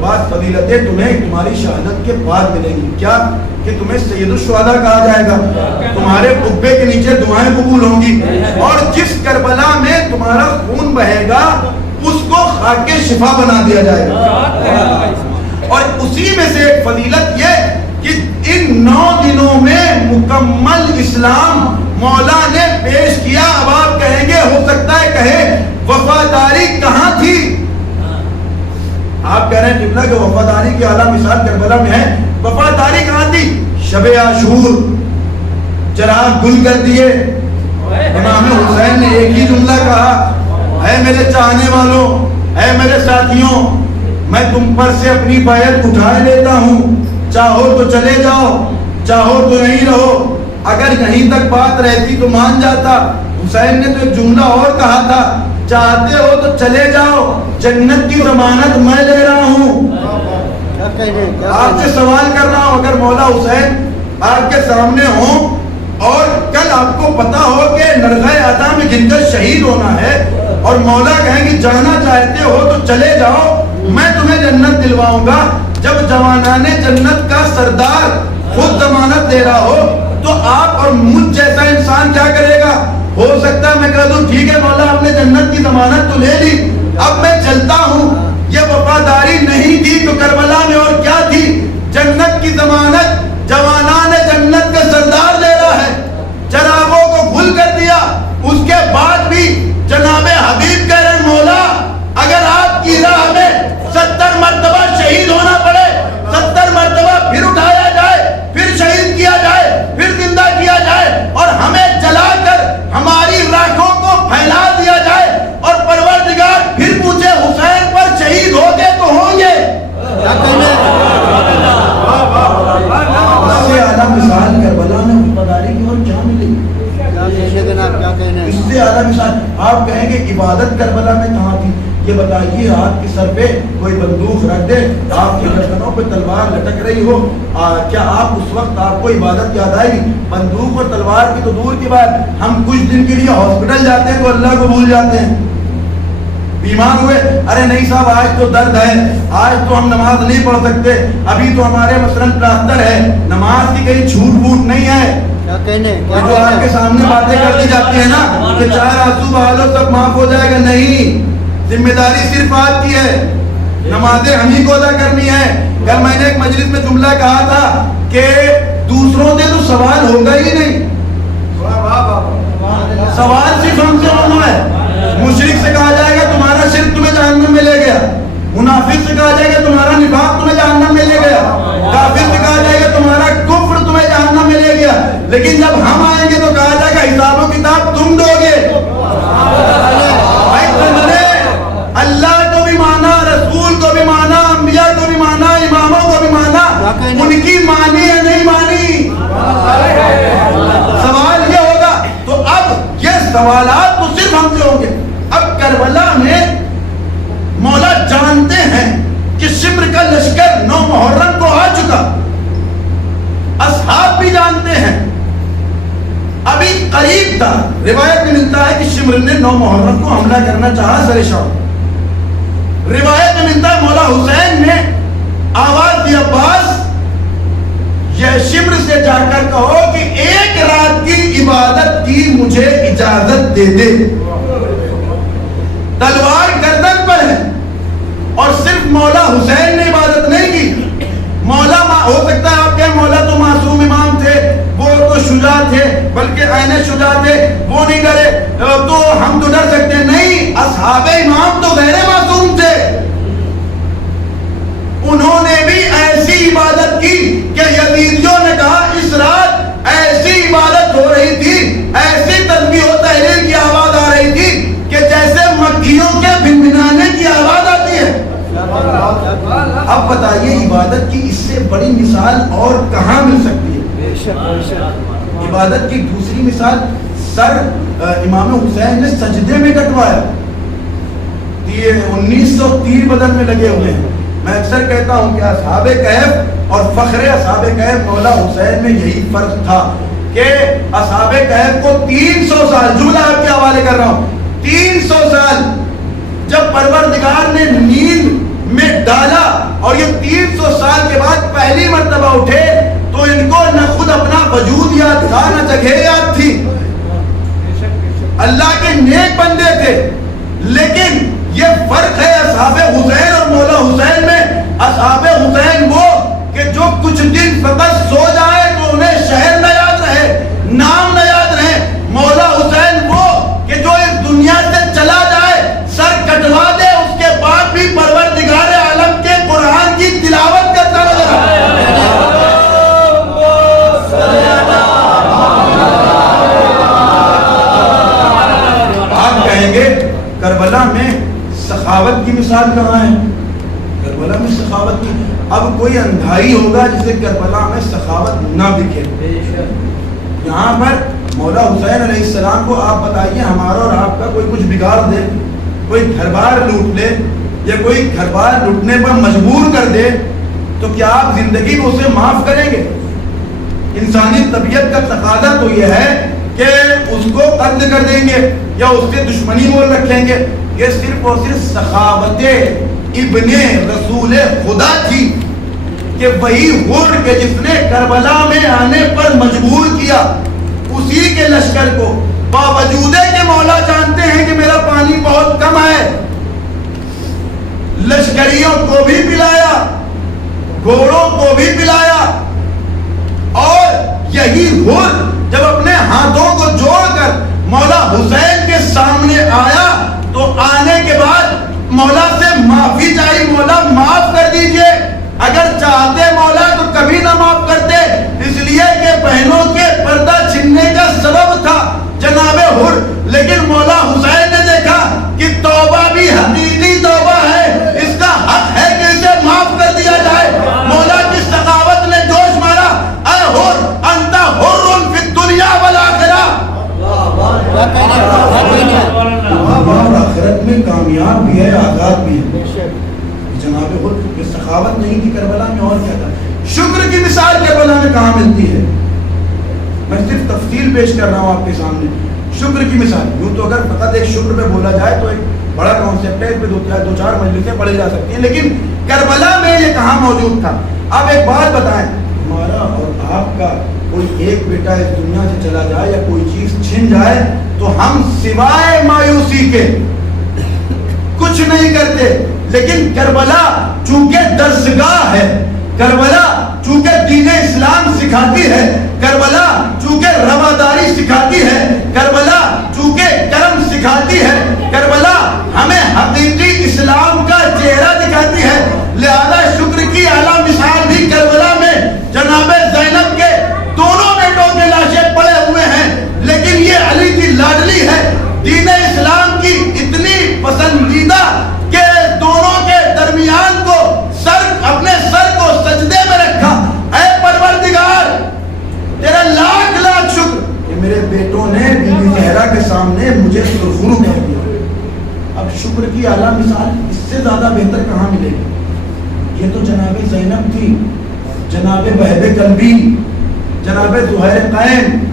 بعض فضیلتیں تمہیں تمہاری شہادت کے بعد ملیں گی. کیا کہ تمہیں سید الشہداء کہا جائے گا, تمہارے قبے کے نیچے دعائیں قبول ہوں گی, اور جس کربلا میں تمہارا خون بہے گا اس کو خاک شفا بنا دیا جائے گا. اور اسی میں سے ایک فضیلت یہ کہ ان 9 دنوں میں مکمل اسلام مولا نے پیش کیا. اب آپ کہیں گے, ہو سکتا ہے کہیں وفاداری کہاں تھی؟ آپ کہہ رہے ہیں قبلہ کہ وفاداری کی اعلیٰ مثال کربلا میں ہے. وفاداری کہاں تھی؟ شب عاشور چراغ گل کر دیے. امام حسین نے ایک ہی جملہ کہا, اے میرے چاہنے والوں, اے میرے ساتھیوں, میں تم پر سے اپنی بیعت اٹھائے لیتا ہوں. چاہو تو چلے جاؤ, چاہو تو نہیں رہو. اگر یہیں تک بات رہتی تو مان جاتا. حسین نے تو ایک جملہ اور کہا تھا, چاہتے ہو تو چلے جاؤ, جنت کی ضمانت میں لے رہا ہوں. آپ سے سوال کر رہا ہوں, اگر مولا حسین آپ کے سامنے ہوں اور کل آپ کو پتا ہو کہ نرغہ عطا میں گن کر شہید ہونا ہے, اور مولا کہیں کہ جانا چاہتے ہو تو چلے جاؤ, میں تمہیں جنت دلواؤں گا. جب جوانان جنت کا سردار خود ضمانت دے رہا ہو تو آپ اور مجھ جیسا انسان کیا کرے گا؟ ہو سکتا ہے میں کہہ دوں ٹھیک ہے مولا آپ نے جنت کی ضمانت تو لے لی, اب میں چلتا ہوں. یہ وفاداری نہیں تھی تو کربلا میں اور کیا تھی؟ جنت کی ضمانت جوانان جنت کا سردار لے رہا ہے. چراغوں کو گل کر دیا. اس کے بعد بھی جناب حبیب کہہ رہے مولا اگر آپ کی راہ میں 70 مرتبہ شہید ہونا پڑے, 70 مرتبہ پھر اٹھایا جائے, پھر شہید کیا جائے, پھر زندہ کیا جائے, اور ہمیں جلا کر ہماری راکھوں کو پھیلا دیا جائے, اور پروردگار پھر پوچھے حسین پر شہید ہو گئے تو ہوں گے. اس سے اعلیٰ مثال کربلا میں وفاداری کی اور کیا ملے گی؟ اس سے اعلیٰ مثال آپ کہیں گے عبادت کربلا میں کہاں تھی؟ یہ بتائیے آپ کے سر پہ کوئی بندوق رکھ دے، آپ کی گردنوں پہ تلوار لٹک رہی ہو، کیا آپ اس وقت آپ کو عبادت یاد آئے گی؟ بندوق اور تلوار کی تو دور کی بات، ہم کچھ دن کے لیے ہاسپٹل جاتے ہیں تو اللہ کو بھول جاتے ہیں. بیمار ہوئے، ارے نہیں صاحب آج تو درد ہے، آج تو ہم نماز نہیں پڑھ سکتے، ابھی تو ہمارے مثلاً پلاسٹر ہے، نماز کی کہیں چھوٹ بوٹ نہیں ہے. یہ جو آپ کے سامنے باتیں کر دی جاتی ہیں نا کہ 4 آنسو بہا لو سب معاف ہو جائے گا، نہیں، ذمہ داری صرف آپ کی ہے، نمازیں ہم ہی کو ادا کرنی ہے. کل میں نے ایک مجلس میں جملہ کہا تھا کہ دوسروں سے تو سوال ہوگا ہی نہیں، سوال صرف ہم سے ہونا ہے. مشرک سے کہا جائے گا تمہارا شرک تمہیں جہنم میں لے گیا، منافق سے کہا جائے گا تمہارا نفاق تمہیں جہنم میں لے گیا، کافر سے کہا جائے گا تمہارا کفر تمہیں جہنم میں لے گیا. لیکن جب ہم آئیں گے تو کہا جائے گا حساب و کتاب تم دو گے. اللہ کو بھی مانا، رسول کو بھی مانا، انبیاء کو بھی مانا، اماموں کو بھی مانا، ان کی مانی ہے نہیں مانی. سوال یہ ہوگا، تو اب یہ سوالات تو صرف ہم سے ہوں گے. اب کربلا میں مولا جانتے ہیں کہ شمر کا لشکر 9 محرم کو آ چکا، اصحاب بھی جانتے ہیں، ابھی قریب تھا. روایت میں ملتا ہے کہ شمر نے 9 محرم کو حملہ کرنا چاہا سر شام. روایت میں ملتا ہے مولا حسین نے آواز دی، عباس یہ شمر سے جا کر کہو کہ 1 رات کی عبادت کی مجھے اجازت دے دے. تلوار گردن پر ہے اور صرف مولا حسین نے عبادت نہیں کی. مولا ہو سکتا ہے آپ کے مولا تو معصوم امام تھے، وہ تو شجاع تھے، بلکہ عین شجاع تھے، وہ نہیں ڈرے تو ہم تو ڈر سکتے. نہیں، اصحاب امام تو غیر معصوم تھے، انہوں نے بھی ایسی عبادت کی کہ یزیدیوں نے کہا اس رات ایسی عبادت ہو رہی تھی، ایسی تسبیح و تحلیل کی آواز آ رہی تھی کہ جیسے مکھیوں کے بھنبھنانے کی آواز آتی ہے. اب بتائیے عبادت کی اس سے بڑی مثال اور کہاں مل سکتی ہے؟ عبادت کی دوسری مثال، سر امام حسین نے سجدے میں کٹوایا، 1900 تیر بدن میں لگے ہوئے ہیں. میں اکثر کہتا ہوں کہ اصحاب کہف اور فخر اصحاب کہف مولا حسین میں یہی فرق تھا کہ اصحاب کہف کو 300 سال، جملہ آپ کے حوالے کر رہا ہوں، 300 سال جب پروردگار نے نیند میں ڈالا اور یہ 300 سال کے بعد پہلی مرتبہ اٹھے تو ان کو نہ خود اپنا وجود یاد تھا نہ جگہ یاد تھی. اللہ کے نیک بندے تھے، لیکن یہ فرق ہے اصحاب حسین اور مولا حسین میں. اصحاب حسین وہ کہ جو کچھ دن فقط سو جائے تو انہیں شہر نہ یاد رہے، نام نہ یاد رہے. مولا حسین وہ کہ جو اس دنیا سے چلا جائے، سر کٹوا دے، اس کے بعد بھی پروردگار عالم کے قرآن کی تلاوت کرتا نظر آئے. آپ کہیں گے کربلا میں سخاوت کی مثال کہاں ہے؟ کربلا میں سخاوت کی، اب کوئی اندھائی ہوگا جسے کربلا میں سخاوت نہ دکھے. یہاں پر مولا حسین علیہ السلام کو آپ بتائیے ہمارا اور آپ کا کوئی کچھ بگاڑ دے، کوئی گھر بار لوٹ لے یا کوئی گھر بار لوٹنے پر مجبور کر دے تو کیا آپ زندگی میں اسے معاف کریں گے؟ انسانی طبیعت کا تقاضا تو یہ ہے کہ اس کو قتل کر دیں گے یا اس سے دشمنی مول رکھیں گے. یہ صرف اور صرف سخاوت ابن رسول خدا تھی کہ وہی حر کے جس نے کربلا میں آنے پر مجبور کیا، اسی کے لشکر کو باوجود کہ مولا جانتے ہیں کہ میرا پانی بہت کم ہے، لشکریوں کو بھی پلایا، گھوڑوں کو بھی پلایا. اور یہی حر جب اپنے ہاتھوں کو جوڑ کر مولا حسین کے سامنے آیا تو آنے کے بعد مولا سے معافی چاہی، مولا معاف کر دیجئے. اگر چاہتے مولا تو کبھی نہ معاف کرتے، اس لیے کہ بہنوں کے پردہ چھننے کا سبب تھا جناب حر. لیکن مولا حسین نے دیکھا کہ توبہ بھی حقیقی توبہ ہے، اس کا حق ہے کہ اسے معاف کر دیا جائے. مولا کی سخاوت نے جوش مارا، اے حر انت حر فی الدنیا والآخرہ، آخرت میں کام کامیاب بھی ہے، آزاد بھی ہے۔ جناب خود سخاوت نہیں تھی کربلا میں، اور کیا تھا؟ شکر کی مثال کربلا میں کہاں ملتی ہے؟ میں صرف تفصیل پیش کر رہا ہوں آپ کے سامنے۔ شکر کی مثال، یوں تو اگر فقط ایک شکر پہ بولا جائے تو ایک بڑا کانسیپٹ ہے، اس پہ دو چار مجلسیں پڑھی جا سکتی ہیں، لیکن کربلا میں یہ کہاں موجود تھا؟ اب ایک بات بتائیں، ہمارا اور آپ کا کوئی ایک بیٹا اس دنیا سے چلا جائے یا کوئی چیز چھن جائے تو ہم سوائے مایوسی کے کچھ نہیں کرتے، لیکن کربلا چونکہ درسگاہ ہے، کربلا چونکہ دین اسلام سکھاتی ہے، کربلا چونکہ رواداری سکھاتی ہے، کربلا چونکہ کرم سکھاتی ہے، کربلا ہمیں حقیقی اسلام کا چہرہ دکھاتی ہے، لہذا شکر کی اعلیٰ مثال بھی کربلا میں جناب زینب کے دونوں بیٹوں کے لاشیں پڑے ہوئے ہیں، لیکن یہ علی کی لاڈلی ہے، دین اسلام کی اتنی پسندیدہ کہ دونوں کے درمیان کو اپنے سر کو سجدے میں رکھا، اے پروردگار تیرا لاکھ لاکھ شکر کہ میرے بیٹوں نے بی بی زہرا کے سامنے مجھے سرخرو کہہ دیا۔ اب شکر کی اعلیٰ مثال اس سے زیادہ بہتر کہاں ملے گی؟ یہ تو جناب زینب تھی، جناب وہب کلبی، جناب زہیر قین،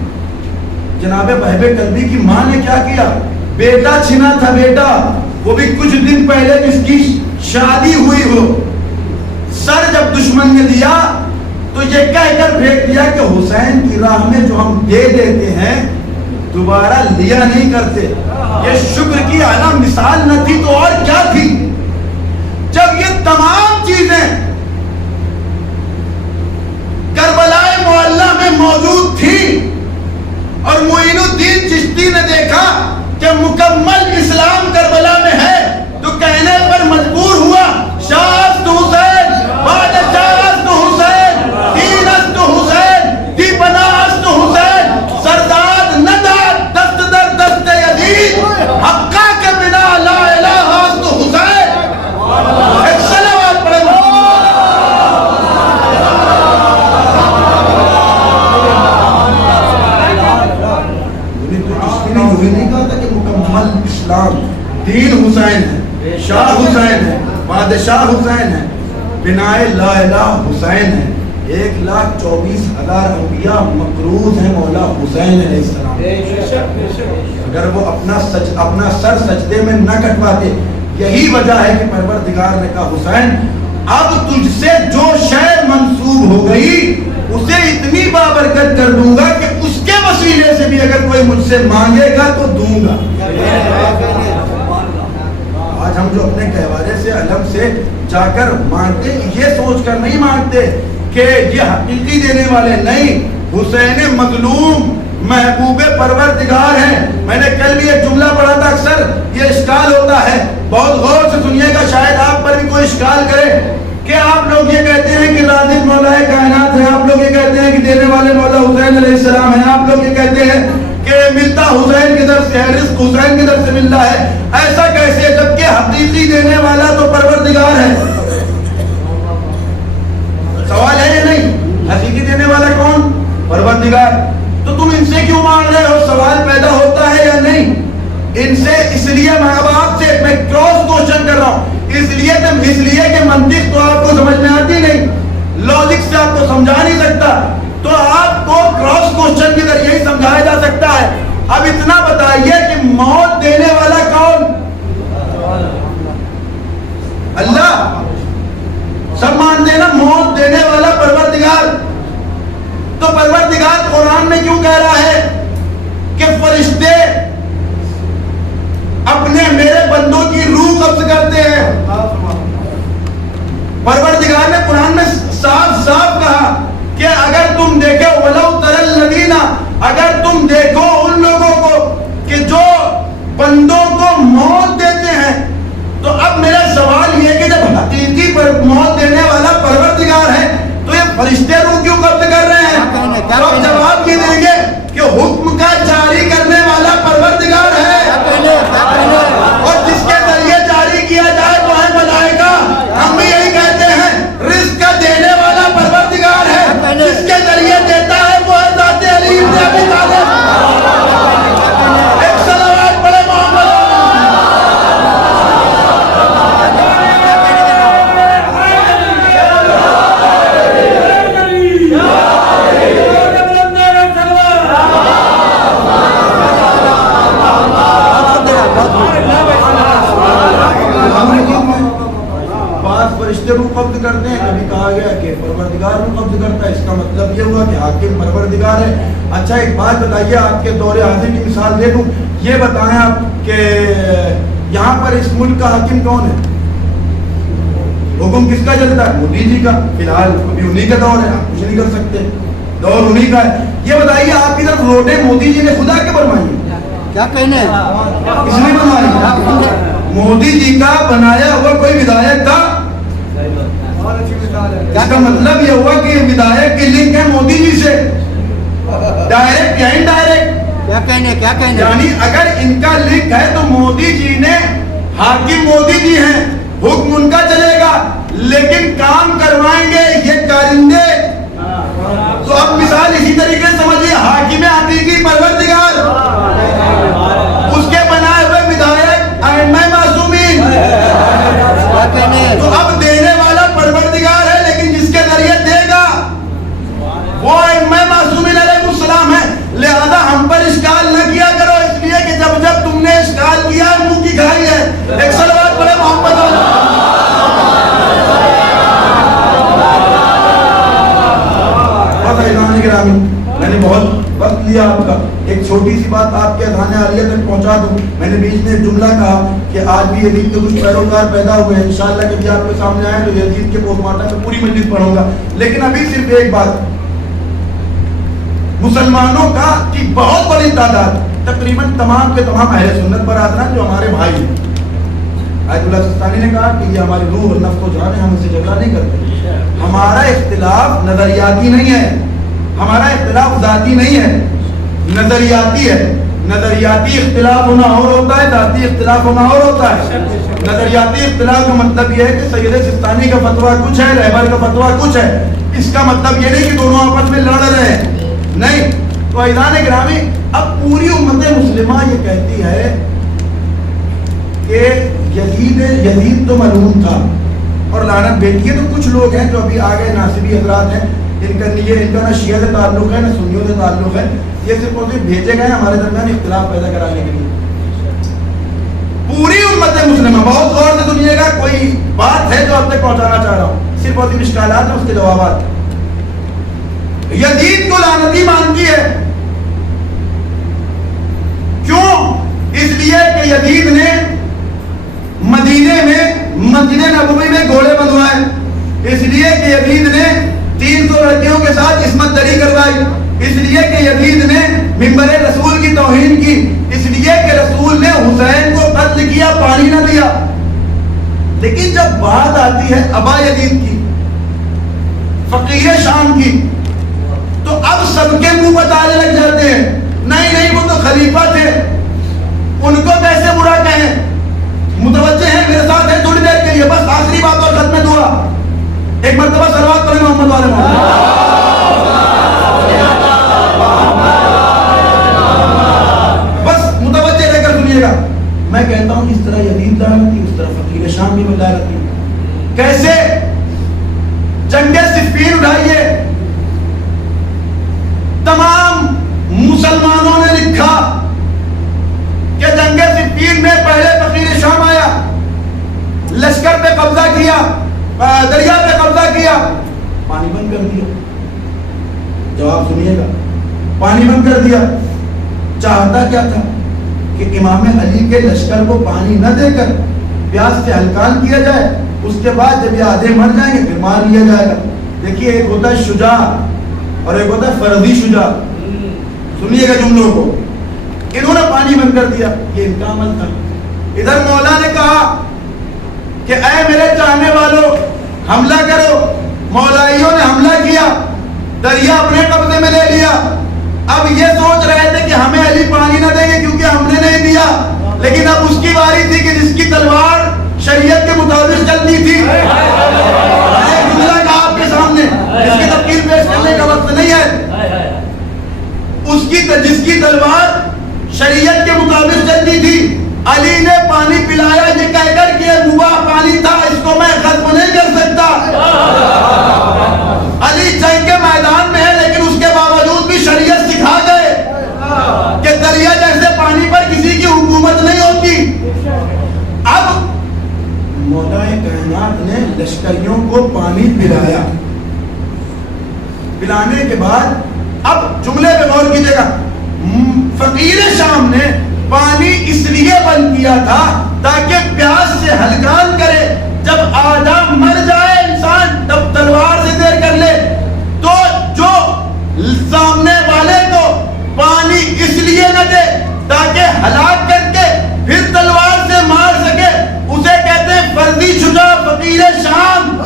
جناب وہب کلبی کی ماں نے کیا کیا؟ بیٹا چھنا تھا، بیٹا، وہ بھی کچھ دن پہلے جس کی شادی ہوئی ہو، سر جب دشمن نے دیا تو یہ کہہ کر پھینک دیا کہ حسین کی راہ میں جو ہم دے دیتے ہیں دوبارہ لیا نہیں کرتے۔ یہ شکر کی اعلیٰ مثال نہ تھی تو اور کیا تھی؟ جب یہ تمام چیزیں کربلا معلی میں موجود تھی اور معین الدین چشتی نے دیکھا کہ مکمل اسلام کربلا میں ہے تو کہنے پر مجبور ہوا، شاست حسین بعد شاست حسین دینست حسین دی بناست حسین سرداد نداد دست در دست یزید حقا کے بنا لا الہ است حسین۔ ایک صلوات پڑھیں۔ یہ نہیں کہا تھا کہ مکمل اسلام دین حسین ہے، شاہ حسین ہے، بادشاہ حسین ہے، بنائے لا الہ حسین ہے، 1,24,000 انبیاء مقروض ہیں مولا حسین علیہ السلام۔ اگر وہ اپنا سر سجدے میں نہ کٹواتے، یہی وجہ ہے کہ پروردگار نے کہا حسین اب تجھ سے جو شے منسوب ہو گئی اسے اتنی بابرکت کر دوں گا کہ اس کے وسیلے سے بھی اگر کوئی مجھ سے مانگے گا تو دوں گا۔ آج ہم جو اپنے گہوارے سے علم سے جا کر مانگتے یہ سوچ کر نہیں مانگتے کہ یہ حقیقی دینے والے نہیں، حسین مظلوم محبوب پروردگار ہیں۔ میں نے کل بھی ایک جملہ پڑھا تھا، اکثر یہ اشکال ہوتا ہے، بہت غور سے سنیے گا، شاید آپ پر بھی کوئی اشکال کرے کہ آپ لوگ یہ کہتے ہیں کہ رازق مولا کائنات ہے، آپ لوگ یہ کہتے ہیں کہ دینے والے مولا حسین علیہ السلام ہیں، آپ لوگ یہ کہتے ہیں کہ ملتا حسین کی طرف سے ہے، رزق حسین کی طرف سے ملتا ہے، ایسا کیسے جبکہ حقیقی دینے والا تو پروردگار ہے؟ سوال ہے یا نہیں؟ حقیقی دینے والا کون؟ پروردگار۔ تو تم ان سے کیوں مانگ رہے ہو؟ سوال پیدا ہوتا ہے یا نہیں؟ ان سے اس لیے میں اب آپ سے میں کراس کوشچن کر رہا ہوں، اس لیے کہ منطق تو آپ کو سمجھ میں آتی نہیں، لاجک سے آپ کو سمجھا نہیں سکتا، تو آپ کو کراس کوشچن کے ذریعے ہی سمجھایا جا سکتا ہے۔ اب اتنا بتائیے کہ موت دینے والا کون؟ اللہ۔ سب مانتے ہیں نا موت دینے والا پروردگار۔ تو پروردگار قرآن میں کیوں کہہ رہا ہے کہ فرشتے اپنے میرے بندوں کی روح قبض کرتے ہیں؟ پروردگار نے قرآن میں صاف صاف کہا کہ اگر تم دیکھو وَلَوْ تَرَى الَّذِينَ، اگر تم دیکھو ان لوگوں کو کہ جو بندوں کو موت دیتے ہیں، تو اب میرا سوال یہ کہ جب حقیقی پر موت دینے والا پروردگار ہے تو یہ فرشتے روح کیوں قبض کر رہے ہیں؟ تو آپ جواب یہ دیں گے کہ حکم کا جاری کرنے والا پروردگار ہے، اور جس کے ذریعے جاری کیا جائے تو ہے ملائکہ۔ ہم بھی یہی کہتے ہیں رزق کا دینے والا پروردگار ہے، جس کے ذریعے دیتا ہے وہ ہے ذات علی ابن ابی طالب۔ فرشتے روح قبض کرتے ہیں، کبھی کہا گیا کہ پروردگار روح قبض کرتا ہے، اس کا مطلب یہ ہوا کہ حاکم پروردگار ہے۔ اچھا ایک بات بتائیے، آپ کے دور حاضر کی مثال دے دوں، یہ بتائیں آپ کہ یہاں پر اس ملک کا حاکم کون ہے؟ حکم کس کا چلتا ہے؟ مودی جی کا۔ فی الحال ابھی انہی کا دور ہے، آپ کچھ نہیں کر سکتے، دور انہی کا ہے۔ یہ بتائیے آپ کی طرف روڈیں مودی جی نے خدا کے بنوائی ہیں؟ کیا کہنے ہیں؟ کس نے بنوائی؟ مودی جی کا بنایا ہوا کوئی ودایک تھا؟ اس کا مطلب یہ ہوا کہ ودایک کی لنک ہے مودی جی سے، ڈائریکٹ یا انڈائریکٹ۔ کیا کہنے؟ یعنی اگر ان کا لنک ہے تو مودی جی نے، حاکم مودی جی ہیں، حکم ان کا چلے گا، لیکن کام کروائیں گے یہ کارندے۔ تو اب مثال اسی طریقے سے سمجھیے، حاکم حقیقی پروردگار، اس کے بنائے ہوئے ودایک ائمہ معصومین، تو اب دینے والا پروردگار ہے، لیکن جس کے ذریعے دے گا وہ ائمہ معصومین علیہ السلام ہے۔ لہذا ہم پر اشکال نہ کیا کرو، اس لیے کہ جب جب تم نے اشکال کیا منہ کی کھائی ہے۔ ایک صلوات پڑھے محمد میں نے بہت وقت لیا آپ کا، ایک چھوٹی سی بات آپ کے اذہان عالیہ تک پہنچا دوں۔ میں نے بیچ میں ایک جملہ کہا کہ آج بھی یزید کے کچھ پیروکار پیدا ہوئے ہیں، انشاءاللہ کبھی آپ کے سامنے آئے تو یزید کے پوسٹ مارٹم میں پوری مجلس پڑھوں گا، لیکن ابھی صرف ایک بات، مسلمانوں کا کی بہت بڑی تعداد، تقریباً تمام کے تمام اہل سنت برادران جو ہمارے بھائی ہیں، آیت اللہ سستانی نے کہا کہ یہ ہماری روح اور نفس و جان ہے، ہم اس سے جھگڑا نہیں کرتے۔ ہمارا اختلاف نظریاتی نہیں ہے، ہمارا اختلاف ذاتی نہیں ہے، نظریاتی ہے۔ نظریاتی اختلاف ہونا اور ہوتا ہے، ذاتی اختلاف ہونا اور ہوتا ہے۔ نظریاتی اختلاف کا مطلب یہ ہے کہ سید سستانی کا فتویٰ کچھ ہے، رہبر کا فتویٰ کچھ ہے، اس کا مطلب یہ نہیں کہ دونوں آپس میں لڑ رہے ہیں، نہیں۔ تو عزیزان گرامی، اب پوری امت مسلمہ یہ کہتی ہے کہ یزید تو ملعون تھا اور لعنت بھیجی ہے۔ تو کچھ لوگ ہیں جو ابھی آگئے ناصبی حضرات ہیں، ان کا نہ شیعہ سے تعلق ہے نہ سنیوں سے تعلق ہے، یہ صرف اور صرف بھیجے گئے ہمارے درمیان اختلاف پیدا کرانے کے لیے۔ پوری امت مسلمہ بہت غور سے سنیے گا، کوئی بات ہے جو آپ تک پہنچانا چاہ رہا ہوں، صرف اور صرف اشکالات ہیں، اس کے جوابات۔ یزید کو لعنتی مانتی ہے، کیوں؟ اس لیے کہ یزید نے مدینے میں، مسجد نبوی میں گھوڑے بندھوائے، اس لیے کہ یزید نے 300 لڑکیوں کے ساتھ عصمت دری کروائی، اس لیے کہ یزید نے منبر رسول کی توہین کی، اس لیے کہ رسول نے حسین کو قتل کیا، پانی نہ دیا۔ لیکن جب بات آتی ہے ابا یزید کی، فقیر شام کی، تو اب سب کے منہ بتانے لگ جاتے ہیں، نہیں نہیں وہ تو خلیفہ تھے، ان کو کیسے برا کہیں۔ متوجہ ہیں میرے ساتھ ہیں تھوڑی دیر کے لیے، بس آخری بات اور ختم دعا، ایک مرتبہ صلوات پڑھیں محمد والے محمد۔ بس متوجہ رہ کر سنیے گا، میں کہتا ہوں اس طرح یزید لعنتی، اس طرح فقیر شام بھی لعنتی۔ کیسے؟ جنگ صفین اٹھائیے، تمام مسلمانوں نے لکھا کہ جنگ صفین میں پہلے فقیر شام آیا، لشکر پہ قبضہ کیا، دریا پہ قبضہ کیا، پانی بند کر دیا۔ جواب سنیے گا، پانی بند کر دیا۔ چاہتا کیا تھا کہ امام علی کے لشکر کو پانی نہ دے کر پیاس سے ہلکان کیا جائے، اس کے بعد جب یہ آدھے مر جائیں گے پھر مار لیا جائے گا۔ دیکھیے ایک ہوتا ہے شجاع اور ایک ہوتا ہے فرضی شجاع، سنیے گا جملوں کو۔ انہوں نے پانی بند کر دیا، یہ ان کا عمل تھا۔ ادھر مولا نے کہا کہ اے میرے چاہنے والوں حملہ کرو، مولائیوں نے حملہ کیا، دریا اپنے قبضے میں لے لیا۔ اب یہ سوچ رہے تھے کہ ہمیں علی پانی نہ دیں گے کیونکہ ہم نے نہیں دیا، لیکن اب اس کی باری تھی کہ جس کی تلوار شریعت کے مطابق چلتی تھی۔ ایک جملہ کہا آپ کے سامنے، اس کی تفصیل پیش کرنے کا وقت نہیں ہے۔ جس کی تلوار شریعت کے مطابق چلتی تھی، علی نے پانی پلایا یہ کہہ کر کہ ہوا پانی تھا، اس کو میں ختم نہیں کر سکتا۔ علی جنگ کے میدان میں ہے، لیکن اس کے باوجود بھی شریعت سکھا گئے کہ دریا جیسے پانی پر کسی کی حکومت نہیں ہوتی۔ اب مولا کائنات کائنات نے لشکریوں کو پانی پلایا. پلانے کے بعد اب جملے پہ غور کیجیے گا. فقیر شام نے پانی اس لیے بند کیا تھا تاکہ پیاس سے ہلکان کرے. جب آدم مر جائے انسان تب تلوار سے دیر کر لے تو جو سامنے والے کو پانی اس لیے نہ دے تاکہ ہلاک کر کے پھر تلوار سے مار سکے, اسے کہتے ہیں فردی شجاع فقیر شام.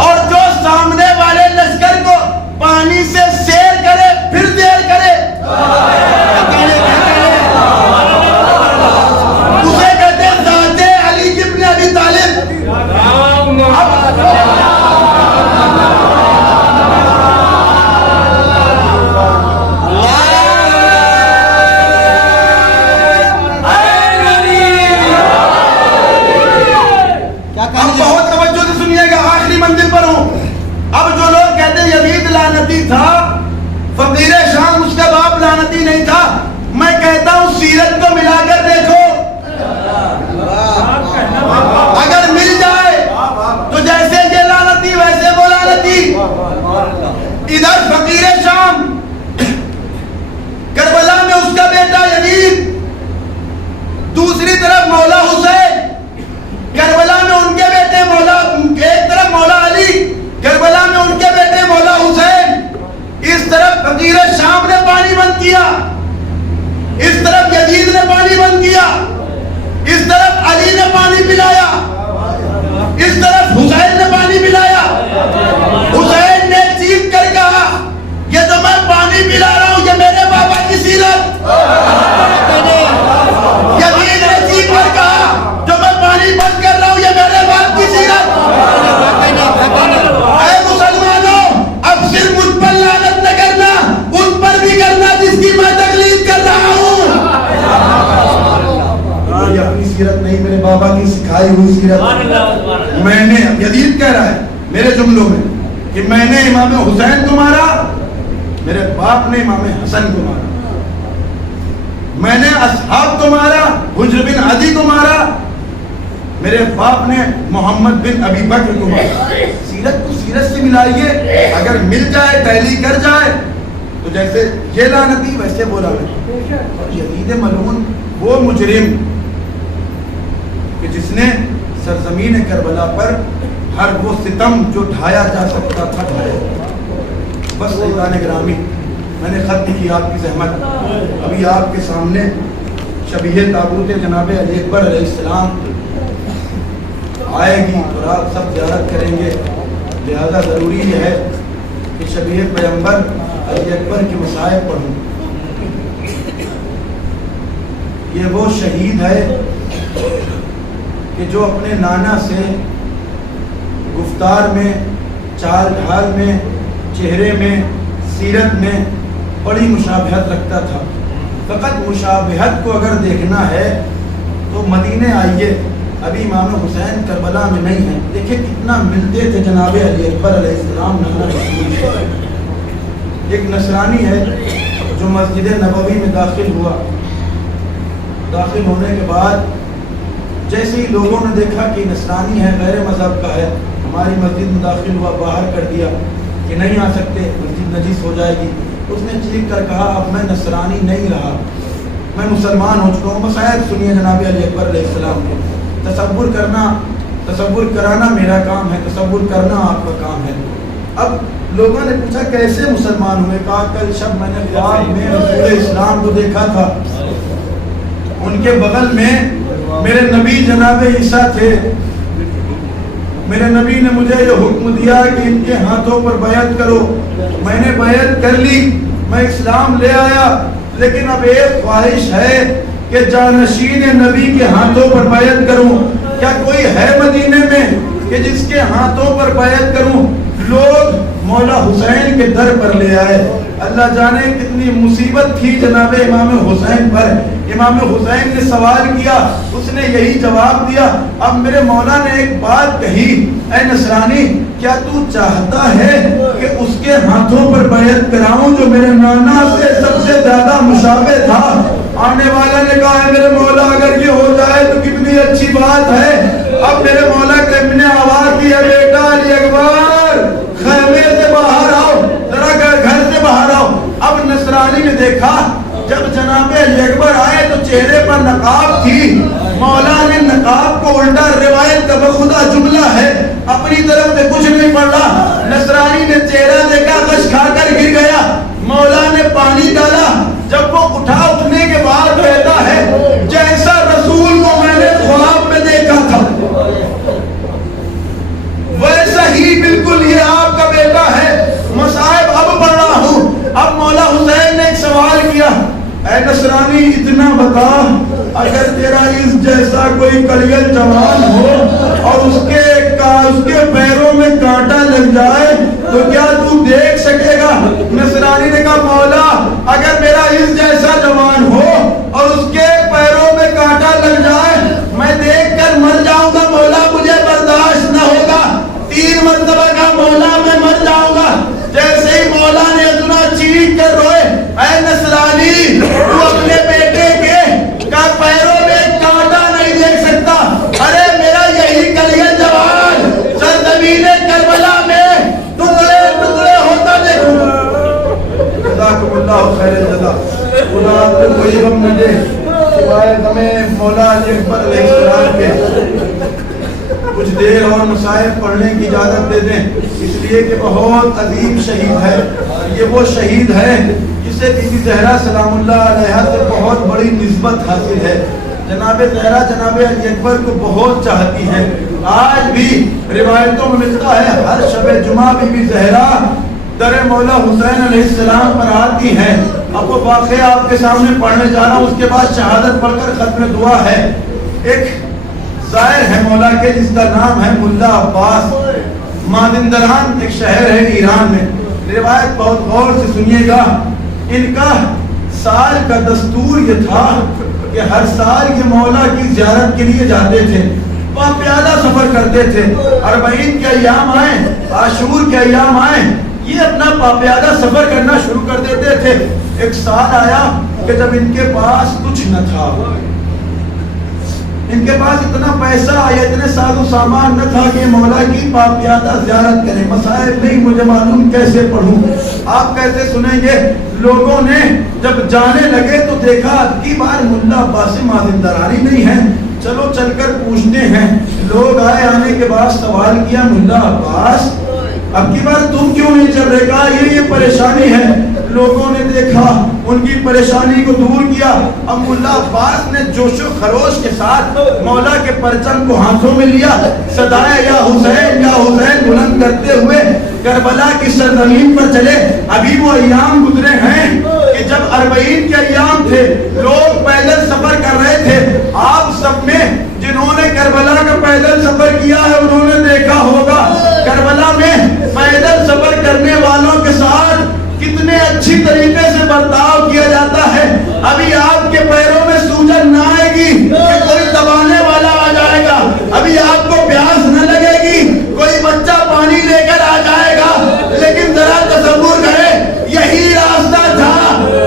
اور جو سامنے والے لشکر کو پانی سے سیر کرے پھر دیر کرے اسے کہتے ہیں ذات علی ابن ابی طالب. بہت توجہ سے سنیے گا, آخری منزل پر ہوں. اب جو لوگ کہتے ہیں یزید لعنتی تھا, فقیر شام اس کا باپ لعنتی نہیں تھا, میں کہتا ہوں سیرت کو ملا کر دیکھو, اگر مل جائے تو جیسے یہ لعنتی ویسے وہ لعنتی. ادھر فقیر شام, کربلا میں اس کا بیٹا یزید, دوسری طرف مولا حسین, کربلا میں ان کے بیٹے مولا, ایک طرف مولا علی, کربلا میں ان کے بیٹے مولا حسین. اس طرف فقیر شام نے پانی بند کیا, اس طرف یزید نے پانی بند کیا, اس طرف علی نے پانی پلایا, اس طرف حسین نے پانی پلایا. حسین نے چیخ کر کہا یہ تو میں پانی پلا رہا ہوں, یہ میرے بابا کی سیرت. یزید نے چیخ کر کہا جو میں پانی بند کر رہا ہوں یہ میرے باپ کی سیرت. اے مسلمانوں, اب صرف مجھ پر لعنت نہ کرنا, ان پر بھی کرنا جس کی میں تقلید کر رہا ہوں. یہ اپنی سیرت نہیں, میرے بابا کی سکھائی ہوئی سیرت. میں نے, یزید کہہ رہا ہے میرے جملوں میں کہ میں نے امام حسین کو مارا, میرے باپ نے امام حسن کو مارا, میں نے اصحاب کو مارا, حجر بن عدی کو مارا, میرے باپ نے محمد بن ابی بکر کو مارا. سیرت کو سیرت سے ملائیے, اگر مل جائے ٹیلی کر جائے تو جیسے یہ لعنتی ویسے وہ لعنتی. اور یزید ملعون وہ مجرم کہ جس نے سرزمین کربلا پر ہر وہ ستم جو ڈھایا جا سکتا تھا ڈھایا. بس سیدان گرامی, میں نے خط کی آپ کی زحمت, ابھی آپ کے سامنے شبیہ تابوت جناب علی اکبر علیہ السلام آئے گی اور آپ سب زیارت کریں گے. لہذا ضروری یہ ہے کہ شبیہ پیغمبر علی اکبر کی مصائب پڑھوں. یہ وہ شہید ہے کہ جو اپنے نانا سے گفتار میں, چال ڈھال میں, چہرے میں, سیرت میں بڑی مشابہت رکھتا تھا. فقط مشابہت کو اگر دیکھنا ہے تو مدینے آئیے, ابھی امام حسین کربلا میں نہیں ہے, دیکھیں کتنا ملتے تھے جناب علی اکبر علیہ السلام. ایک نصرانی ہے جو مسجد نبوی میں داخل ہوا, داخل ہونے کے بعد جیسے ہی لوگوں نے دیکھا کہ نصرانی ہے, غیر مذہب کا ہے, ہماری مسجد میں داخل ہوا, باہر کر دیا کہ نہیں آ سکتے, مسجد نجس ہو جائے گی. اس نے چیخ کر کہا اب میں نصرانی نہیں رہا, میں مسلمان ہو چکا ہوں. مصائب سنیے جناب علی اکبر علیہ السلام کے. تصور کرانا میرا کام ہے, تصور کرنا آپ کا کام ہے. اب لوگوں نے پوچھا کیسے مسلمان ہوئے؟ کہا کل شب میں نے خواب میں رسول اسلام کو دیکھا تھا, ان کے بغل میں میرے نبی جناب عیسیٰ تھے. میرے نبی نے مجھے یہ حکم دیا کہ ان کے ہاتھوں پر بیعت کرو. میں نے بیعت کر لی, میں اسلام لے آیا, لیکن اب ایک خواہش ہے کہ جانشین نبی کے ہاتھوں پر بیعت کروں. کیا کوئی ہے مدینے میں کہ جس کے ہاتھوں پر بیعت کروں؟ لوگ مولا حسین کے در پر لے آئے. اللہ جانے کتنی مصیبت تھی جناب امام حسین پر. امام حسین نے سوال کیا, اس نے یہی جواب دیا. اب میرے مولا نے ایک بات کہی, اے نصرانی کیا تو چاہتا ہے کہ اس کے ہاتھوں پر بیعت کراؤں جو میرے نانا سے سب سے زیادہ مشابہ تھا؟ آنے والا نے کہا ہے میرے مولا اگر یہ ہو جائے تو کتنی اچھی بات ہے. اب میرے مولا کے ابن آواز کی کہتی ہے بیٹا علی اکبر خیمے سے باہر آؤ، ذرا گھر سے باہر آؤ۔ اب نصرانی نے دیکھا جب جناب علی اکبر آئے تو چہرے پر نقاب تھی، مولا نے نقاب کو الٹا، روایت کا بخدا جملہ ہے، اپنی طرف سے کچھ نہیں پڑ رہا۔ نصرانی نے چہرہ دیکھا، غش کھا کر گر گیا۔ مولا نے پانی ڈالا، جب وہ اٹھا اٹھنے کے بعد کہتا ہے جیسا رسول کو میں نے خواب میں دیکھا تھا ویسا ہی بالکل یہ آپ کا بیٹا ہے، مصائب اب پڑھ رہا ہوں۔ اب مولا حسین نے ایک سوال کیا، اے نصرانی اتنا بتا، اگر تیرا اس جیسا کوئی کڑیل جوان ہو اور اس کے پیروں میں کانٹا لگ جائے تو کیا تو دیکھ سکے گا؟ نصرانی نے کہا مولا اگر میرا اس جیسا جوان ہو اور اس کے پیروں میں کانٹا لگ جائے میں دیکھ کر مر جاؤں گا مولا، مجھے برداشت نہ ہوگا، 3 مرتبہ کا مولا میں مر جاؤں گا۔ جیسے ہی مولا نے اتنا چیخ کر روئے، اے نصرانی تو اپنے بیٹے کے کا پیروں میں کانٹا نہیں دیکھ سکتا، ارے میرا یہی کلیل جوان سرزمین کربلا میں ٹکڑے ٹکڑے ہوتا دیکھوں گا۔ جزاکم اللہ خیر الجزا، خدا آپ کو کوئی غم نہ دے سوائے ہمیں مولا علی اکبر علیہ السلام کے۔ کچھ دیر اور مصائب پڑھنے کی اجازت دے دیں، اس لیے کہ بہت عظیم شہید ہے یہ، وہ شہید ہے جسے بی بی زہرا سلام اللہ علیہا سے بہت بڑی نسبت حاصل ہے۔ جناب زہرا جناب علی اکبر کو بہت چاہتی ہے، آج بھی روایتوں میں ملتا ہے ہر شب جمعہ بی بی زہرا در مولا حسین علیہ السلام پر آتی ہے۔ اب وہ واقعہ آپ کے سامنے پڑھنے جا رہا ہوں، اس کے بعد شہادت پڑھ کر ختم دعا ہے۔ ایک زائر ہے مولا کے جس کا نام ہے ملا عباس، مازندران ایک شہر ہے ایران میں، روایت بہت غور سے سنیے گا۔ ان کا سال کا دستور یہ تھا کہ ہر سال یہ مولا کی زیارت کے لیے جاتے تھے، پیادہ سفر کرتے تھے، 40 کے ایام آئیں، عاشور کے ایام آئیں، یہ اپنا پیادہ سفر کرنا شروع کر دیتے تھے۔ ایک سال آیا کہ جب ان کے پاس کچھ نہ تھا، ان کے پاس اتنا پیسہ یا اتنے ساز و سامان نہ تھا کہ مولا کی پیادہ زیارت کریں، مسائب نہیں مجھے معلوم کیسے پڑھوں، آپ کیسے سنیں گے۔ لوگوں نے جب جانے لگے تو دیکھا کی بار ملا عباس مازندرانی نہیں ہے، چلو چل کر پوچھتے ہیں۔ لوگ آئے، آنے کے بعد سوال کیا ملا عباس اب کی بار تم کیوں نہیں چل رہے؟ کہا یہ پریشانی ہے۔ لوگوں نے دیکھا، ان کی پریشانی کو دور کیا۔ اب ملا عباس نے جوش و خروش کے ساتھ مولا کے پرچم کو ہاتھوں میں لیا، صدائے یا حسین بلند کرتے ہوئے کربلا کی سرزمین پر چلے۔ ابھی وہ ایام گزرے ہیں کہ جب 40 کے ایام تھے، لوگ پیدل سفر کر رہے تھے۔ آپ سب میں جنہوں نے کربلا کا پیدل سفر کیا ہے انہوں نے دیکھا ہوگا کربلا میں پیدل سفر کرنے والوں کے ساتھ کتنے اچھی طریقے سے برتاؤ کیا جاتا ہے۔ ابھی آپ کے پیروں میں سوجن نہ آئے گی کہ کوئی دبانے والا آ جائے گا، ابھی آپ کو پیاس نہ لگے گی کوئی بچہ پانی لے کر آ جائے گا، لیکن ذرا تصور کریں یہی راستہ تھا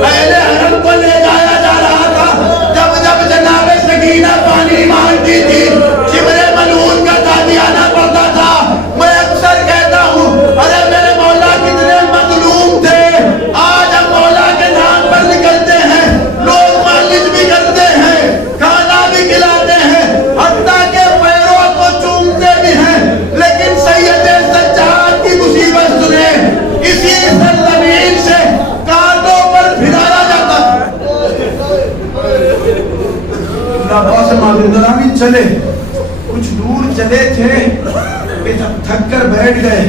اہل حرم کو لے جایا جا رہا تھا۔ جب جب جناب سکینہ پانی مانگتی تھی، شبر ملعون کا قادیانہ پڑتا تھا۔ میں اکثر کہتا ہوں ارے میرے مولا کتنے مظلوم تھے، آج ہم مولا کے نام پر نکلتے ہیں، لوگ مالش بھی کرتے ہیں، کھانا بھی کھلاتے ہیں، حتیٰ کہ پیروں کو چومتے بھی ہیں، لیکن سید سجاد کی مصیبت سنیں، اسی سرزمین سے کانٹوں پر پھرایا جاتا ہے۔ عباس مازندرانی چلے، کچھ دور چلے تھے کہ جب تھک کر بیٹھ گئے،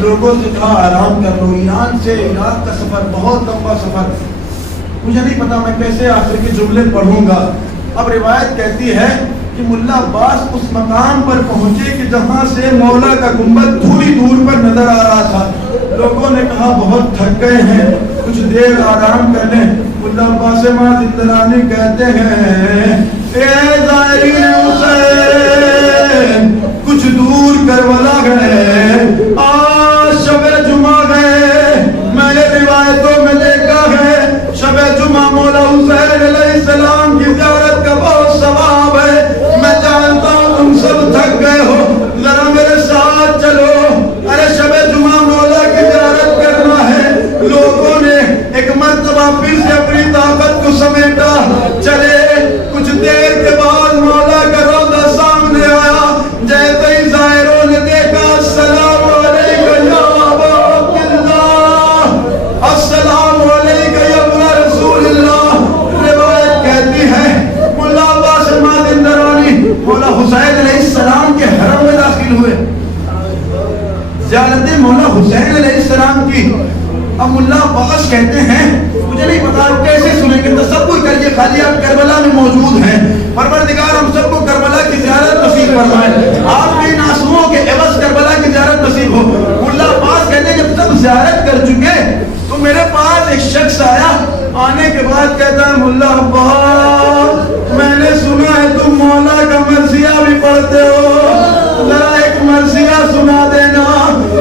لوگوں سے کہا آرام کر لو، ایران سے عراق کا سفر بہت لمبا سفر، مجھے نہیں پتا میں کیسے آخر کے جملے پڑھوں گا۔ اب روایت کہتی ہے کہ ملا عباس اس مقام پر پہنچے کہ جہاں سے مولا کا گنبد تھوڑی دور پر نظر آ رہا تھا۔ لوگوں نے کہا بہت تھک گئے ہیں، کچھ دیر آرام کر لیں۔ ملا عباس مازندرانی کہتے ہیں اے زائرین حسین، کچھ دور کربلا گئے، آج شب جمعہ گئے، میں نے روایتوں میں دیکھا ہے شب جمعہ مولا حسین علیہ السلام کی زیارت کا بہت ثواب ہے۔ میں جانتا ہوں تم سب تھک گئے ہو، ذرا میرے ساتھ زیارت مولا حسین علیہ السلام کی. اب ملا عباس کہتے ہیں مجھے نہیں پتا آپ کیسے سنیں گے, تصور کریے خالی آپ کربلا میں موجود ہیں, پروردگار ہم سب کو کربلا کی زیارت نصیب فرمائے, آپ کے ناسموں کے عوض کربلا کی زیارت نصیب ہو. ملا عباس کہتے ہیں جب سب زیارت کر چکے تو میرے پاس ایک شخص آیا, آنے کے بعد کہتا ہے ملا عباس میں نے سنا ہے تم مولا کا مرثیہ بھی پڑھتے ہو, ذرا ایک مرثیہ سنا دینا.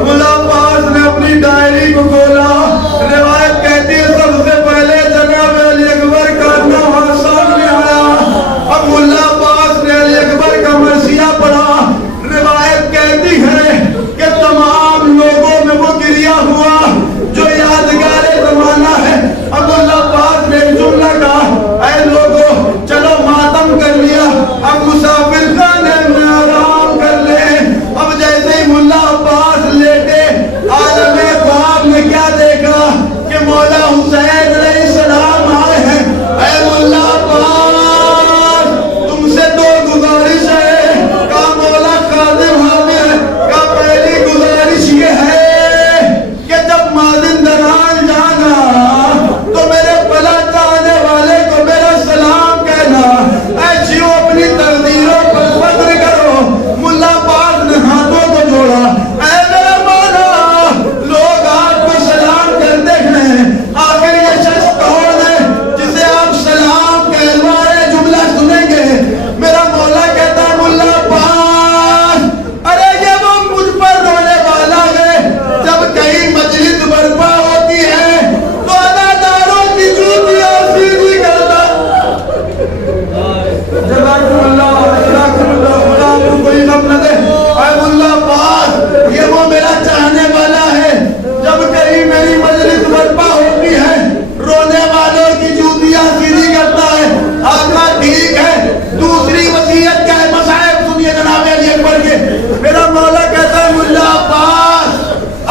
ملا عباس نے اپنی ڈائری کو کھولا, روایت کہتی ہے سب سے پہلے جناب علی اکبر کا نام سامنے آیا. اب ملا عباس نے علی اکبر کا مرثیہ پڑھا. روایت کہتی ہے کہ تمام لوگوں میں وہ گریہ ہوا جو یادگار زمانہ ہے. اب ملا عباس نے جملہ کہا اے لوگوں چلو ماتم کر لیا, اب مسافر خانے میں آرام کر لے. اب جیسے ہی ملا عباس لیٹے عالم خواب نے کیا دیکھا کہ مولا حسین علیہ السلام آئے ہیں. اے ملا عباس تم سے دو گزارش ہے. کہا مولا خادم حاضر, کا پہلی گزارش یہ ہے کہ جب مازندران جانا تو میرے بلا چاہنے والے کو میرا سلام کہنا. ایسی اپنی تقدیروں پر فخر کرو. ملا عباس نے ہاتھوں کو جوڑا, اے میرے مولا لوگ آپ کو سلام کرتے ہیں, آخر یہ شخص کون ہے جسے آپ سلام کہلوائے جملہ سنیں گے. میرا مولا کہتا ہے ملا عباس ارے یہ وہ مجھ پر رونے والا ہے جب کہیں مجلس برپا ہوتی ہے تو اداداروں کی جوتیاں سیدھی کرتا. جزاکم اللہ جزاکم اللہ, خدا آپ کو کوئی غم نہ دے. اے ملا عباس یہ وہ میرا چاہنے والا ہے جب کہیں میری مجلس برپا ہوتی ہے رونے والوں کی جوتیاں سیدھی کرتا ہے. آقا ٹھیک ہے, دوسری وصیت کیا ہے مصائب سنیے جناب علی اکبر کے. میرا مولا کہتا ہے ملا عباس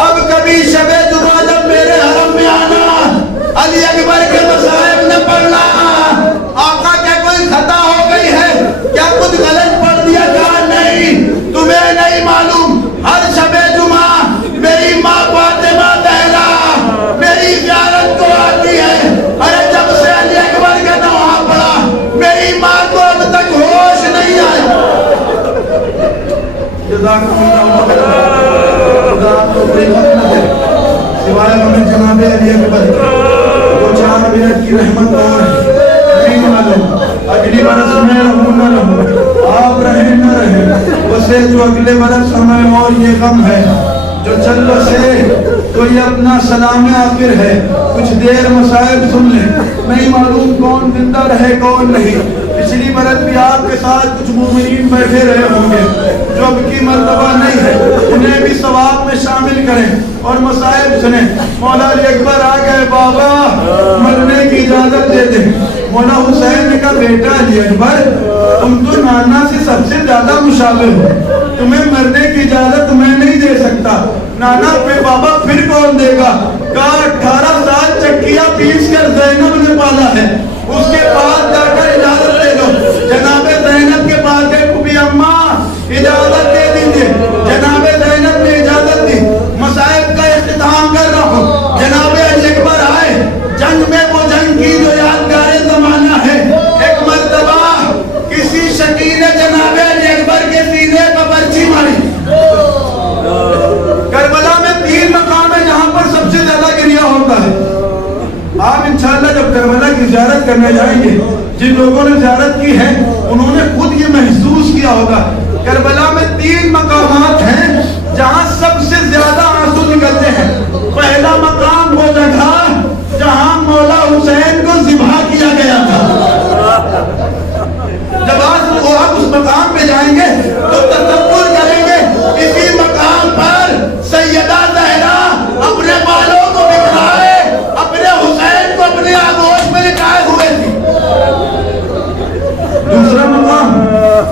اب کبھی شب جمعہ جب میرے حرم میں آنا علی اکبر کے مصائب نہ پڑھنا. آقا کیا کوئی خطا ہو گئی ہے, کیا کچھ غلط پڑھ دیا؟ کہا نہیں, تمہیں نہیں معلوم ہر شب جمعہ میری ماں فاطمہ زہرا میری زیارت کو آتی ہے. ارے جب سے علی اکبر کا نام پڑا میری ماں کو اب تک ہوش نہیں آئی. جزاکم اللہ خیر. خدا آپ کو کوئی غم نہ دے سوائے ہمیں جناب علی اکبر وہ 4 منٹ کی رحمت اور نہیں معلوم. اگلی برس میں رہوں نہ رہوں, آپ رہیں نہ رہیں, اسے جو اگلے برس ہمیں اور یہ غم ہے جو چل بسے تو یہ اپنا سلام آخر ہے. کچھ دیر مصائب سن لیں, نہیں معلوم کون زندہ رہے کون نہیں. پچھلی برس بھی آپ کے ساتھ کچھ مومنین بیٹھے رہے ہوں گے جو اب کی مرتبہ نہیں ہے, انہیں بھی ثواب میں شامل کریں اور مصائب سنیں. مولا علی اکبر آ گئے, بابا مرنے کی اجازت دے دیں. مولا حسین نے کہا بیٹا علی اکبر تم تو نانا سے سب سے زیادہ مشابہ ہو, تمہیں مرنے کی اجازت میں نہیں دے سکتا. نانا پہ بابا پھر کون دے گا؟ کہا 18 سال چکیاں پیس کر زینب نے پالا ہے, اس کے بعد جا کر اجازت دے دو. جناب زینب کے پاس گئے, پھوپھی اماں اجازت دے دیجیے. جناب زینب نے اجازت دی. مصائب کا اختتام کر رہا ہوں. جناب علی اکبر آئے, جنگ میں وہ جنگ کی جو یادگار زمانہ ہے. ایک مرتبہ کسی شکی نے جناب علی اکبر کے سینے پر برچی ماری. کربلا میں 3 مقام ہے جہاں پر سب سے زیادہ گریہ ہوتا ہے. آپ انشاءاللہ جب کربلا کی زیارت کرنے جائیں گے, جن لوگوں نے زیارت کی ہے انہوں نے خود یہ محسوس کیا ہوگا. کربلا میں 3 مقامات ہیں جہاں سب سے زیادہ آنسو نکلتے ہیں. پہلا مقام وہ جگہ جہاں مولا حسین کو ذبح کیا گیا تھا. جب آپ اس مقام پہ جائیں گے تو تصور کریں گے اسی مقام پر سیدہ زہرا اپنے بالوں کو بکھرائے اپنے حسین کو اپنے آغوش میں لٹائے ہوئے تھی.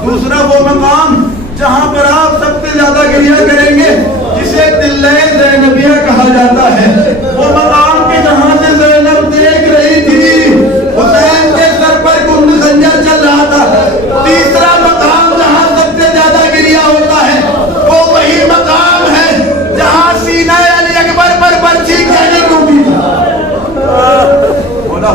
دوسرا وہ مقام جہاں پر آپ سب سے زیادہ گریہ کریں گے جسے دلِ زینبیہ کہا جاتا ہے. وہ مقام کے جہاں سے زینب دیکھ رہی تھی حسین کے سر پر کند خنجر چل رہا تھا. تیسرا مقام جہاں سب سے زیادہ گریہ ہوتا ہے وہ وہی مقام ہے جہاں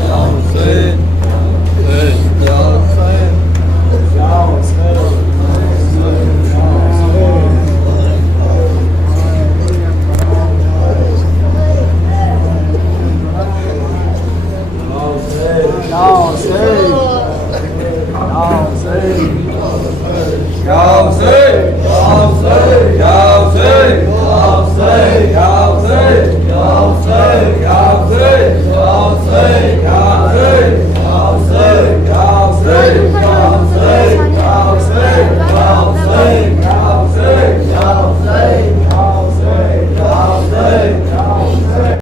Ya Hüseyin, Ya Hüseyin, Ya Hüseyin, Ya Hüseyin, Ya